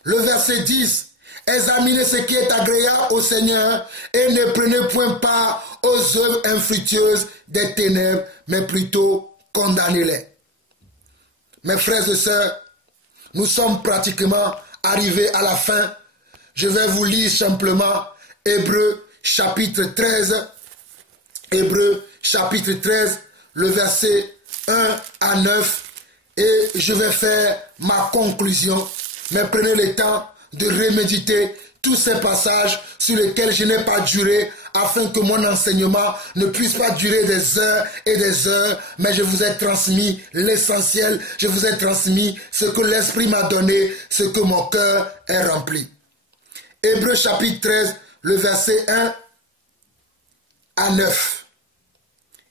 le verset 10. Examinez ce qui est agréable au Seigneur et ne prenez point part aux œuvres infructueuses des ténèbres, mais plutôt condamnez-les. Mes frères et sœurs, nous sommes pratiquement arrivés à la fin. Je vais vous lire simplement Hébreux chapitre 13. Hébreux chapitre 13, le verset 1 à 9. Et je vais faire ma conclusion. Mais prenez le temps de reméditer tous ces passages sur lesquels je n'ai pas duré, afin que mon enseignement ne puisse pas durer des heures et des heures, mais je vous ai transmis l'essentiel, je vous ai transmis ce que l'Esprit m'a donné, ce que mon cœur est rempli. Hébreux chapitre 13, le verset 1 à 9.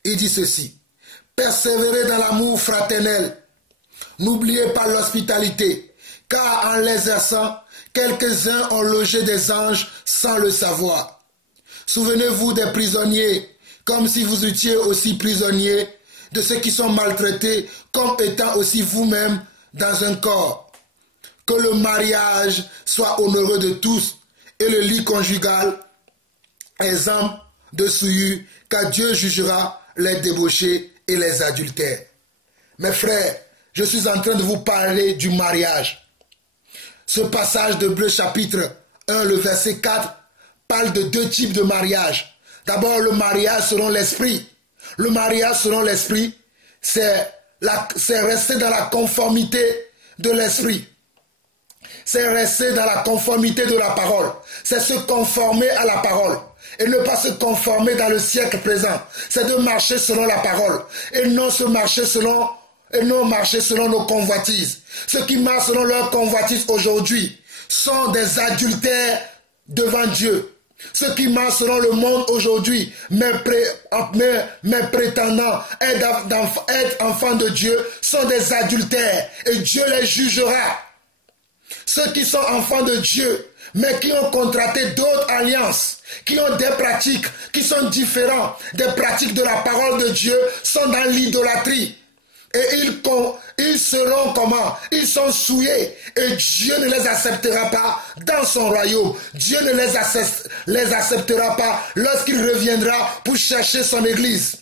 Il dit ceci: persévérez dans l'amour fraternel, n'oubliez pas l'hospitalité, car en l'exerçant, quelques-uns ont logé des anges sans le savoir. Souvenez-vous des prisonniers, comme si vous étiez aussi prisonniers, de ceux qui sont maltraités, comme étant aussi vous-même dans un corps. Que le mariage soit honoreux de tous, et le lit conjugal exempt de souillure, car Dieu jugera les débauchés et les adultères. Mes frères, je suis en train de vous parler du mariage. Ce passage de Hébreux chapitre 1, le verset 4, parle de deux types de mariage. D'abord, le mariage selon l'esprit. Le mariage selon l'esprit, c'est rester dans la conformité de l'esprit. C'est rester dans la conformité de la parole. C'est se conformer à la parole. Et ne pas se conformer dans le siècle présent. C'est de marcher selon la parole. Et non marcher selon nos convoitises. Ceux qui marchent selon leurs convoitises aujourd'hui sont des adultères devant Dieu. Ceux qui marchent selon le monde aujourd'hui, mais prétendant être enfants de Dieu, sont des adultères et Dieu les jugera. Ceux qui sont enfants de Dieu, mais qui ont contracté d'autres alliances, qui ont des pratiques qui sont différentes des pratiques de la parole de Dieu, sont dans l'idolâtrie. Et ils seront comment? Ils sont souillés et Dieu ne les acceptera pas dans son royaume. Dieu ne les acceptera pas lorsqu'il reviendra pour chercher son église.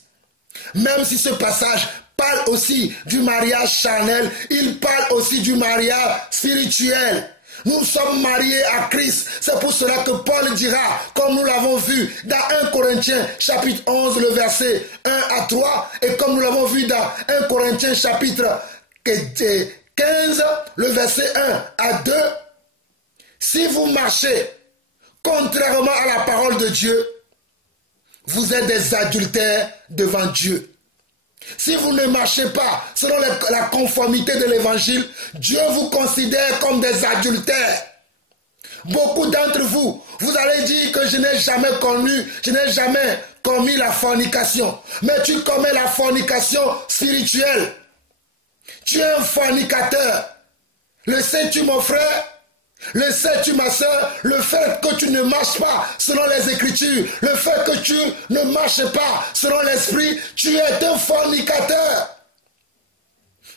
Même si ce passage parle aussi du mariage charnel, il parle aussi du mariage spirituel. Nous sommes mariés à Christ. C'est pour cela que Paul dira, comme nous l'avons vu dans 1 Corinthiens chapitre 11, le verset 1 à 3, et comme nous l'avons vu dans 1 Corinthiens chapitre 15, le verset 1 à 2, si vous marchez contrairement à la parole de Dieu, vous êtes des adultères devant Dieu. Si vous ne marchez pas selon la conformité de l'évangile, Dieu vous considère comme des adultères. Beaucoup d'entre vous, vous allez dire que je n'ai jamais commis la fornication. Mais tu commets la fornication spirituelle. Tu es un fornicateur. Le sais-tu, mon frère? Le sais-tu, ma soeur? Le fait que tu ne marches pas selon les Écritures, le fait que tu ne marches pas selon l'Esprit, tu es un fornicateur.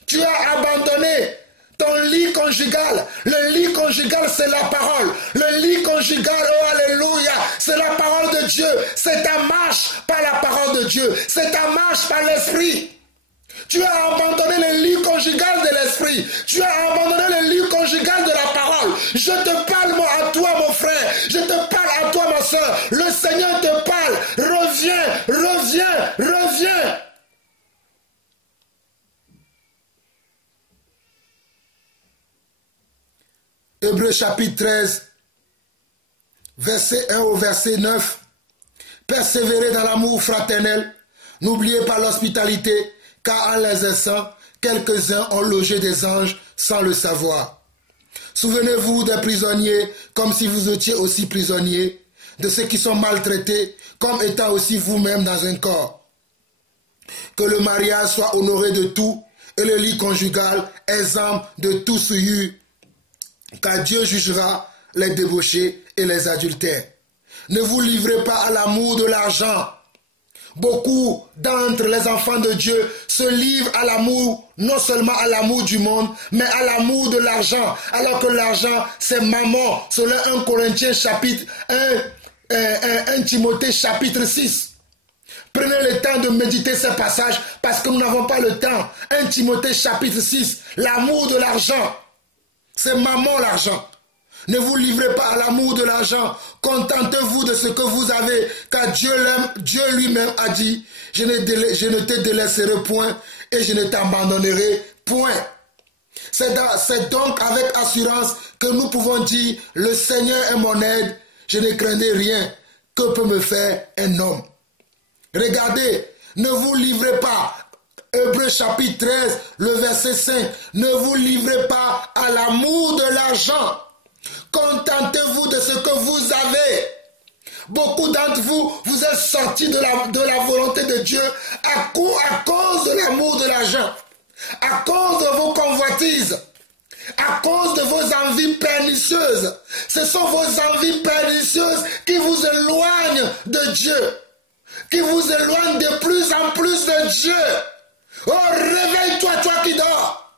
Tu as abandonné ton lit conjugal. Le lit conjugal, c'est la parole. Le lit conjugal, oh alléluia, c'est la parole de Dieu. C'est ta marche par la parole de Dieu. C'est ta marche par l'Esprit. Tu as abandonné le lit conjugal de l'esprit. Tu as abandonné le lit conjugal de la parole. Je te parle à toi, mon frère. Je te parle à toi, ma soeur. Le Seigneur te parle. Reviens, reviens, reviens. Hébreux chapitre 13, verset 1 au verset 9. Persévérez dans l'amour fraternel. N'oubliez pas l'hospitalité. Car en l'exerçant, quelques-uns ont logé des anges sans le savoir. Souvenez-vous des prisonniers comme si vous étiez aussi prisonniers, de ceux qui sont maltraités comme étant aussi vous-même dans un corps. Que le mariage soit honoré de tout et le lit conjugal exempt de tout souillure, car Dieu jugera les débauchés et les adultères. Ne vous livrez pas à l'amour de l'argent. Beaucoup d'entre les enfants de Dieu se livrent à l'amour, non seulement à l'amour du monde, mais à l'amour de l'argent. Alors que l'argent, c'est maman. Selon 1 Corinthiens chapitre 1 Timothée chapitre 6. Prenez le temps de méditer ces passages parce que nous n'avons pas le temps. 1 Timothée chapitre 6. L'amour de l'argent. C'est maman l'argent. Ne vous livrez pas à l'amour de l'argent. Contentez-vous de ce que vous avez, car Dieu lui-même a dit, je ne te délaisserai point et je ne t'abandonnerai point. C'est donc avec assurance que nous pouvons dire, le Seigneur est mon aide, je ne craindrai rien. Que peut me faire un homme? Regardez, ne vous livrez pas. Hébreux chapitre 13, le verset 5. Ne vous livrez pas à l'amour de l'argent. Contentez-vous de ce que vous avez. Beaucoup d'entre vous, vous êtes sortis de la volonté de Dieu à cause de l'amour de l'argent, à cause de vos convoitises, à cause de vos envies pernicieuses. Ce sont vos envies pernicieuses qui vous éloignent de Dieu, qui vous éloignent de plus en plus de Dieu. Oh, réveille-toi, toi qui dors.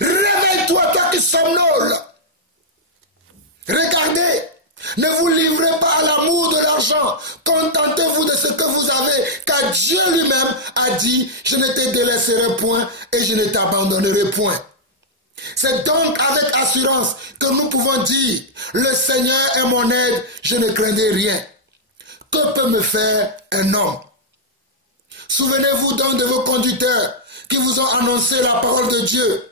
Réveille-toi, toi qui somnole. Regardez, ne vous livrez pas à l'amour de l'argent. Contentez-vous de ce que vous avez, car Dieu lui-même a dit, je ne te délaisserai point et je ne t'abandonnerai point. C'est donc avec assurance que nous pouvons dire, le Seigneur est mon aide, je ne craindrai rien. Que peut me faire un homme? Souvenez-vous donc de vos conducteurs qui vous ont annoncé la parole de Dieu.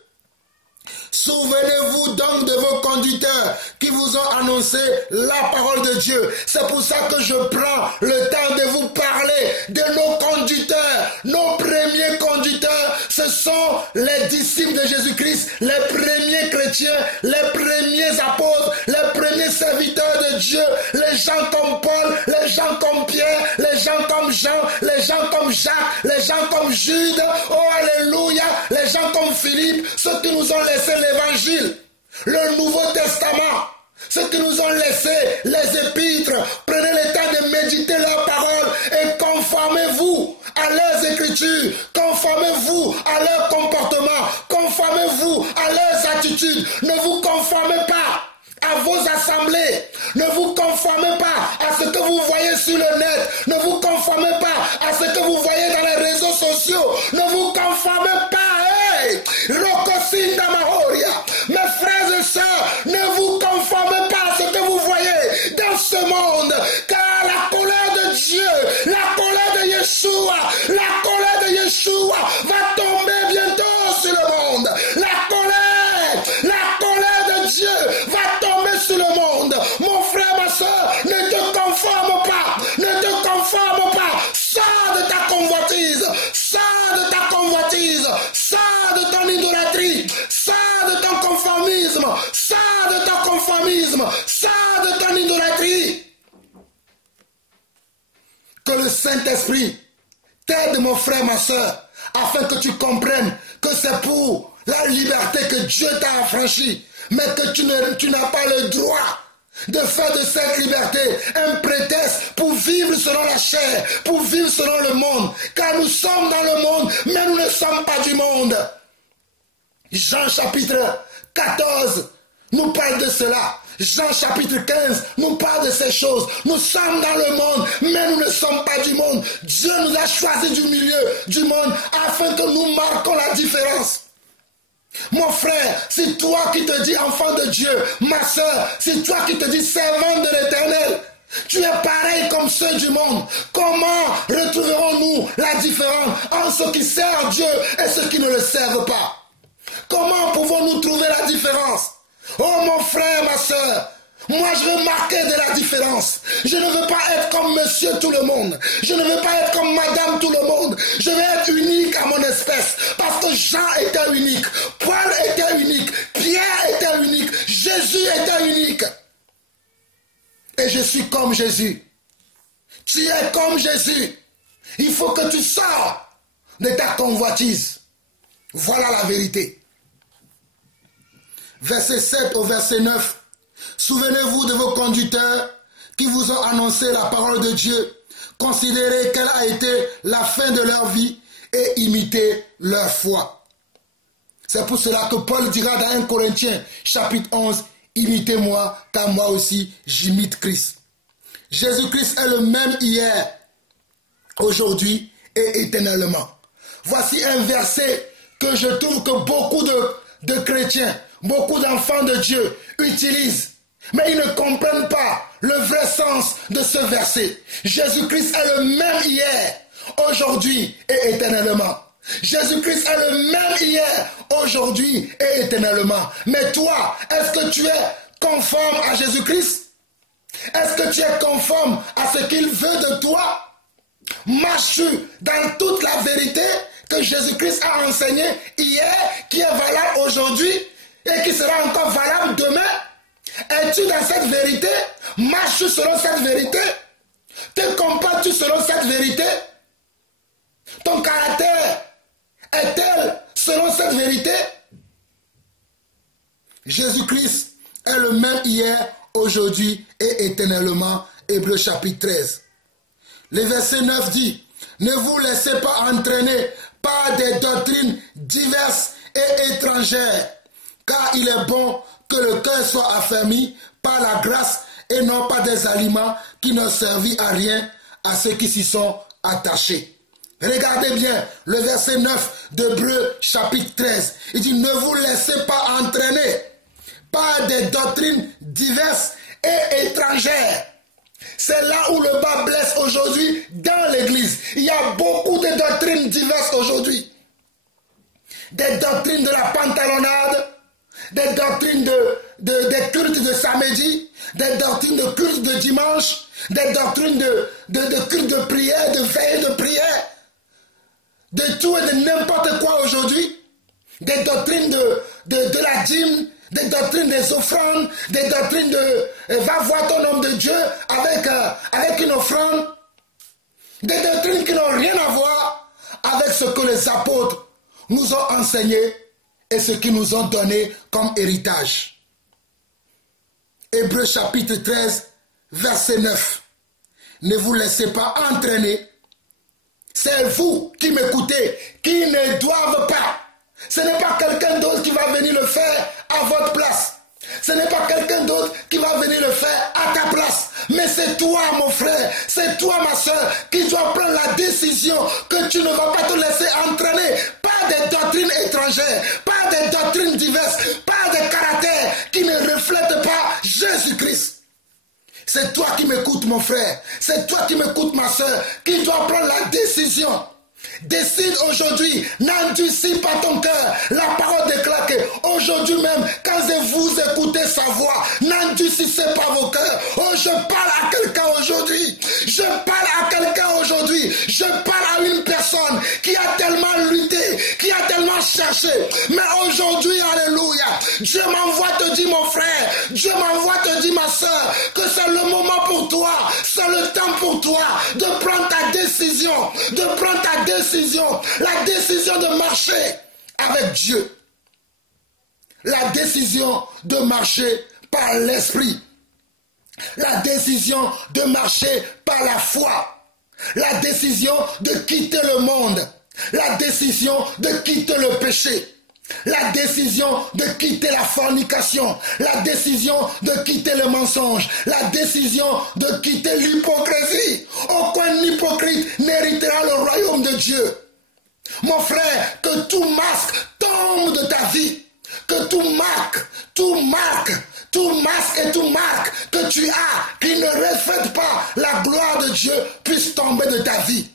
Souvenez-vous donc de vos conducteurs qui vous ont annoncé la parole de Dieu. C'est pour ça que je prends le temps de vous parler de nos conducteurs. Nos premiers conducteurs Ce sont les disciples de Jésus-Christ, les premiers chrétiens, les premiers apôtres, les premiers serviteurs de Dieu, les gens comme Paul, les gens comme Pierre, les gens comme Jean, les gens comme Jacques, les gens comme Jude, oh alléluia, les gens comme Philippe, ceux qui nous ont laissé l'évangile, le Nouveau Testament, ceux qui nous ont laissé les épîtres. Prenez le temps de méditer leurs paroles et conformez-vous à leurs écritures, conformez-vous à leur comportement, conformez-vous à leurs attitudes. Ne vous conformez pas à vos assemblées, ne vous conformez pas à ce que vous voyez sur le net, ne vous conformez pas à ce que vous voyez dans les réseaux sociaux, ne vous conformez pas. Rokosinda Mahoria, mes frères et sœurs, ne vous conformez pas à ce que vous voyez dans ce monde, car la colère de Dieu, la colère de Yeshua, la colère de Yeshua va tomber bientôt sur le monde. La colère de Dieu va tomber sur le monde. Mon frère, ma soeur, ne te conforme pas, ne te conforme pas. Sors de ta convoitise, sors de ta convoitise, sors de ton idolâtrie, sors de ton conformisme, sors de ton conformisme, sors de ton idolâtrie. Que le Saint-Esprit t'aide, mon frère, ma soeur, afin que tu comprennes que c'est pour la liberté que Dieu t'a affranchi, mais que tu n'as pas le droit de faire de cette liberté un prétexte pour vivre selon la chair, pour vivre selon le monde, car nous sommes dans le monde, mais nous ne sommes pas du monde. Jean chapitre 14 nous parle de cela. Jean chapitre 15 nous parle de ces choses. Nous sommes dans le monde, mais nous ne sommes pas du monde. Dieu nous a choisis du milieu du monde afin que nous marquons la différence. Mon frère, c'est toi qui te dis enfant de Dieu. Ma soeur, c'est toi qui te dis servante de l'Éternel. Tu es pareil comme ceux du monde. Comment retrouverons-nous la différence entre ceux qui servent Dieu et ceux qui ne le servent pas? Comment pouvons-nous trouver la différence? Oh mon frère, ma soeur, moi je veux marquer de la différence. Je ne veux pas être comme monsieur tout le monde. Je ne veux pas être comme madame tout le monde. Je veux être unique à mon espèce. Parce que Jean était unique. Paul était unique. Pierre était unique. Jésus était unique. Et je suis comme Jésus. Tu es comme Jésus. Il faut que tu sors de ta convoitise. Voilà la vérité. Verset 7 au verset 9. Souvenez-vous de vos conducteurs qui vous ont annoncé la parole de Dieu. Considérez quelle a été la fin de leur vie et imitez leur foi. C'est pour cela que Paul dira dans 1 Corinthiens chapitre 11, imitez-moi car moi aussi j'imite Christ. Jésus-Christ est le même hier, aujourd'hui et éternellement. Voici un verset que je trouve que beaucoup de chrétiens, beaucoup d'enfants de Dieu utilisent. Mais ils ne comprennent pas le vrai sens de ce verset. Jésus-Christ est le même hier, aujourd'hui et éternellement. Jésus-Christ est le même hier, aujourd'hui et éternellement. Mais toi, est-ce que tu es conforme à Jésus-Christ? Est-ce que tu es conforme à ce qu'il veut de toi? Marches-tu dans toute la vérité que Jésus-Christ a enseigné hier, qui est valable aujourd'hui et qui sera encore valable demain? Es-tu dans cette vérité? Marches-tu selon cette vérité? Te comportes-tu selon cette vérité? Ton caractère est-elle selon cette vérité? Jésus-Christ est le même hier, aujourd'hui et éternellement. Hébreux chapitre 13. Le verset 9 dit: ne vous laissez pas entraîner par des doctrines diverses et étrangères, car il est bon que le cœur soit affermi par la grâce et non pas des aliments qui n'ont servi à rien à ceux qui s'y sont attachés. Regardez bien le verset 9 d'Hébreux chapitre 13. Il dit: ne vous laissez pas entraîner par des doctrines diverses et étrangères. C'est là où le bas blesse aujourd'hui dans l'église. Il y a beaucoup de doctrines diverses aujourd'hui. Des doctrines de la pantalonnade, des doctrines des cultes de samedi, des doctrines de cultes de dimanche, des doctrines de cultes de prière, de veille de prière, de tout et de n'importe quoi aujourd'hui. aujourd'hui, des doctrines de la dîme, des doctrines des offrandes, des doctrines de va voir ton homme de Dieu avec une offrande, des doctrines qui n'ont rien à voir avec ce que les apôtres nous ont enseigné et ce qu'ils nous ont donné comme héritage. Hébreux chapitre 13, verset 9. Ne vous laissez pas entraîner. C'est vous qui m'écoutez, qui ne doivent pas. Ce n'est pas quelqu'un d'autre qui va venir le faire à votre place. Ce n'est pas quelqu'un d'autre qui va venir le faire à ta place. Mais c'est toi, mon frère, c'est toi, ma soeur, qui dois prendre la décision que tu ne vas pas te laisser entraîner par des doctrines étrangères, par des doctrines diverses, par des caractères qui ne reflètent pas Jésus-Christ. C'est toi qui m'écoutes, mon frère, c'est toi qui m'écoutes, ma soeur, qui dois prendre la décision. Décide aujourd'hui, n'endurcis pas ton cœur. La parole déclare que aujourd'hui même, quand vous écoutez sa voix, n'endurcissez pas vos cœurs. Oh, je parle à quelqu'un aujourd'hui. Je parle à quelqu'un aujourd'hui. Je parle à une personne qui a tellement lutté, qui a tellement cherché. Mais aujourd'hui, alléluia, Dieu m'envoie te dire, mon frère, Dieu m'envoie te dire, ma soeur, que c'est le moment pour toi, c'est le temps pour toi de prendre ta décision, la décision de marcher avec Dieu, la décision de marcher par l'esprit, la décision de marcher par la foi, la décision de quitter le monde, la décision de quitter le péché, la décision de quitter la fornication, la décision de quitter le mensonge, la décision de quitter l'hypocrisie. Aucun hypocrite n'héritera le royaume de Dieu. Mon frère, que tout masque tombe de ta vie, que tout masque et tout marque que tu as, qui ne reflète pas la gloire de Dieu, puisse tomber de ta vie.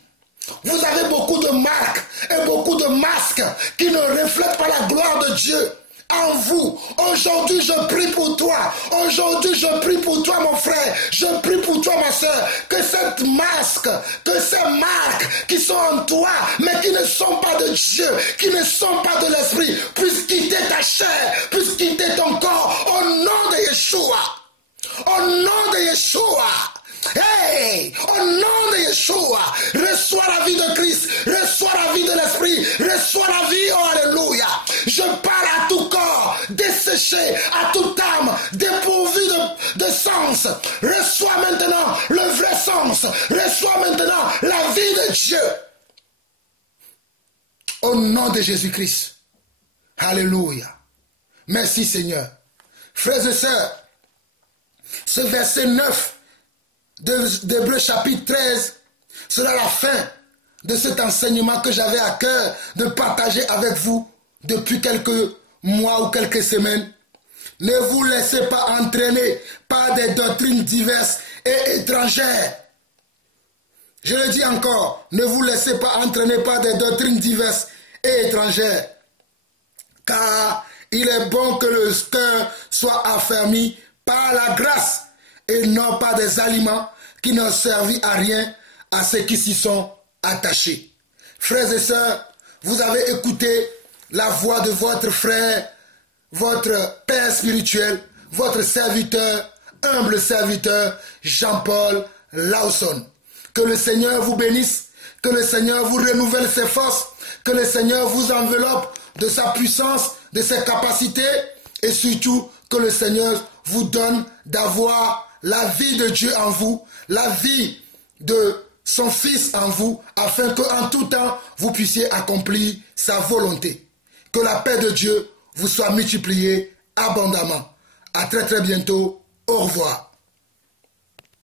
Vous avez beaucoup de marques et beaucoup de masques qui ne reflètent pas la gloire de Dieu en vous. Aujourd'hui, je prie pour toi. Aujourd'hui, je prie pour toi, mon frère. Je prie pour toi, ma soeur. Que cette masque, que ces marques qui sont en toi, mais qui ne sont pas de Dieu, qui ne sont pas de l'esprit, puissent quitter ta chair, puissent quitter ton corps. Au nom de Yeshua. Au nom de Yeshua. Hey, au nom de Yeshua, reçois la vie de Christ, reçois la vie de l'Esprit, reçois la vie, oh alléluia. Je parle à tout corps, desséché, à toute âme, dépourvu de sens. Reçois maintenant le vrai sens, reçois maintenant la vie de Dieu. Au nom de Jésus-Christ, alléluia. Merci Seigneur. Frères et sœurs, ce verset 9 d'Hébreux chapitre 13 sera la fin de cet enseignement que j'avais à cœur de partager avec vous depuis quelques mois ou quelques semaines. Ne vous laissez pas entraîner par des doctrines diverses et étrangères. Je le dis encore, ne vous laissez pas entraîner par des doctrines diverses et étrangères, car il est bon que le cœur soit affermi par la grâce et non pas des aliments qui n'ont servi à rien à ceux qui s'y sont attachés. Frères et sœurs, vous avez écouté la voix de votre frère, votre père spirituel, votre serviteur, humble serviteur, Jean-Paul Lawson. Que le Seigneur vous bénisse, que le Seigneur vous renouvelle ses forces, que le Seigneur vous enveloppe de sa puissance, de ses capacités, et surtout que le Seigneur vous donne d'avoir la vie de Dieu en vous, la vie de son Fils en vous, afin qu'en tout temps, vous puissiez accomplir sa volonté. Que la paix de Dieu vous soit multipliée abondamment. À très très bientôt. Au revoir.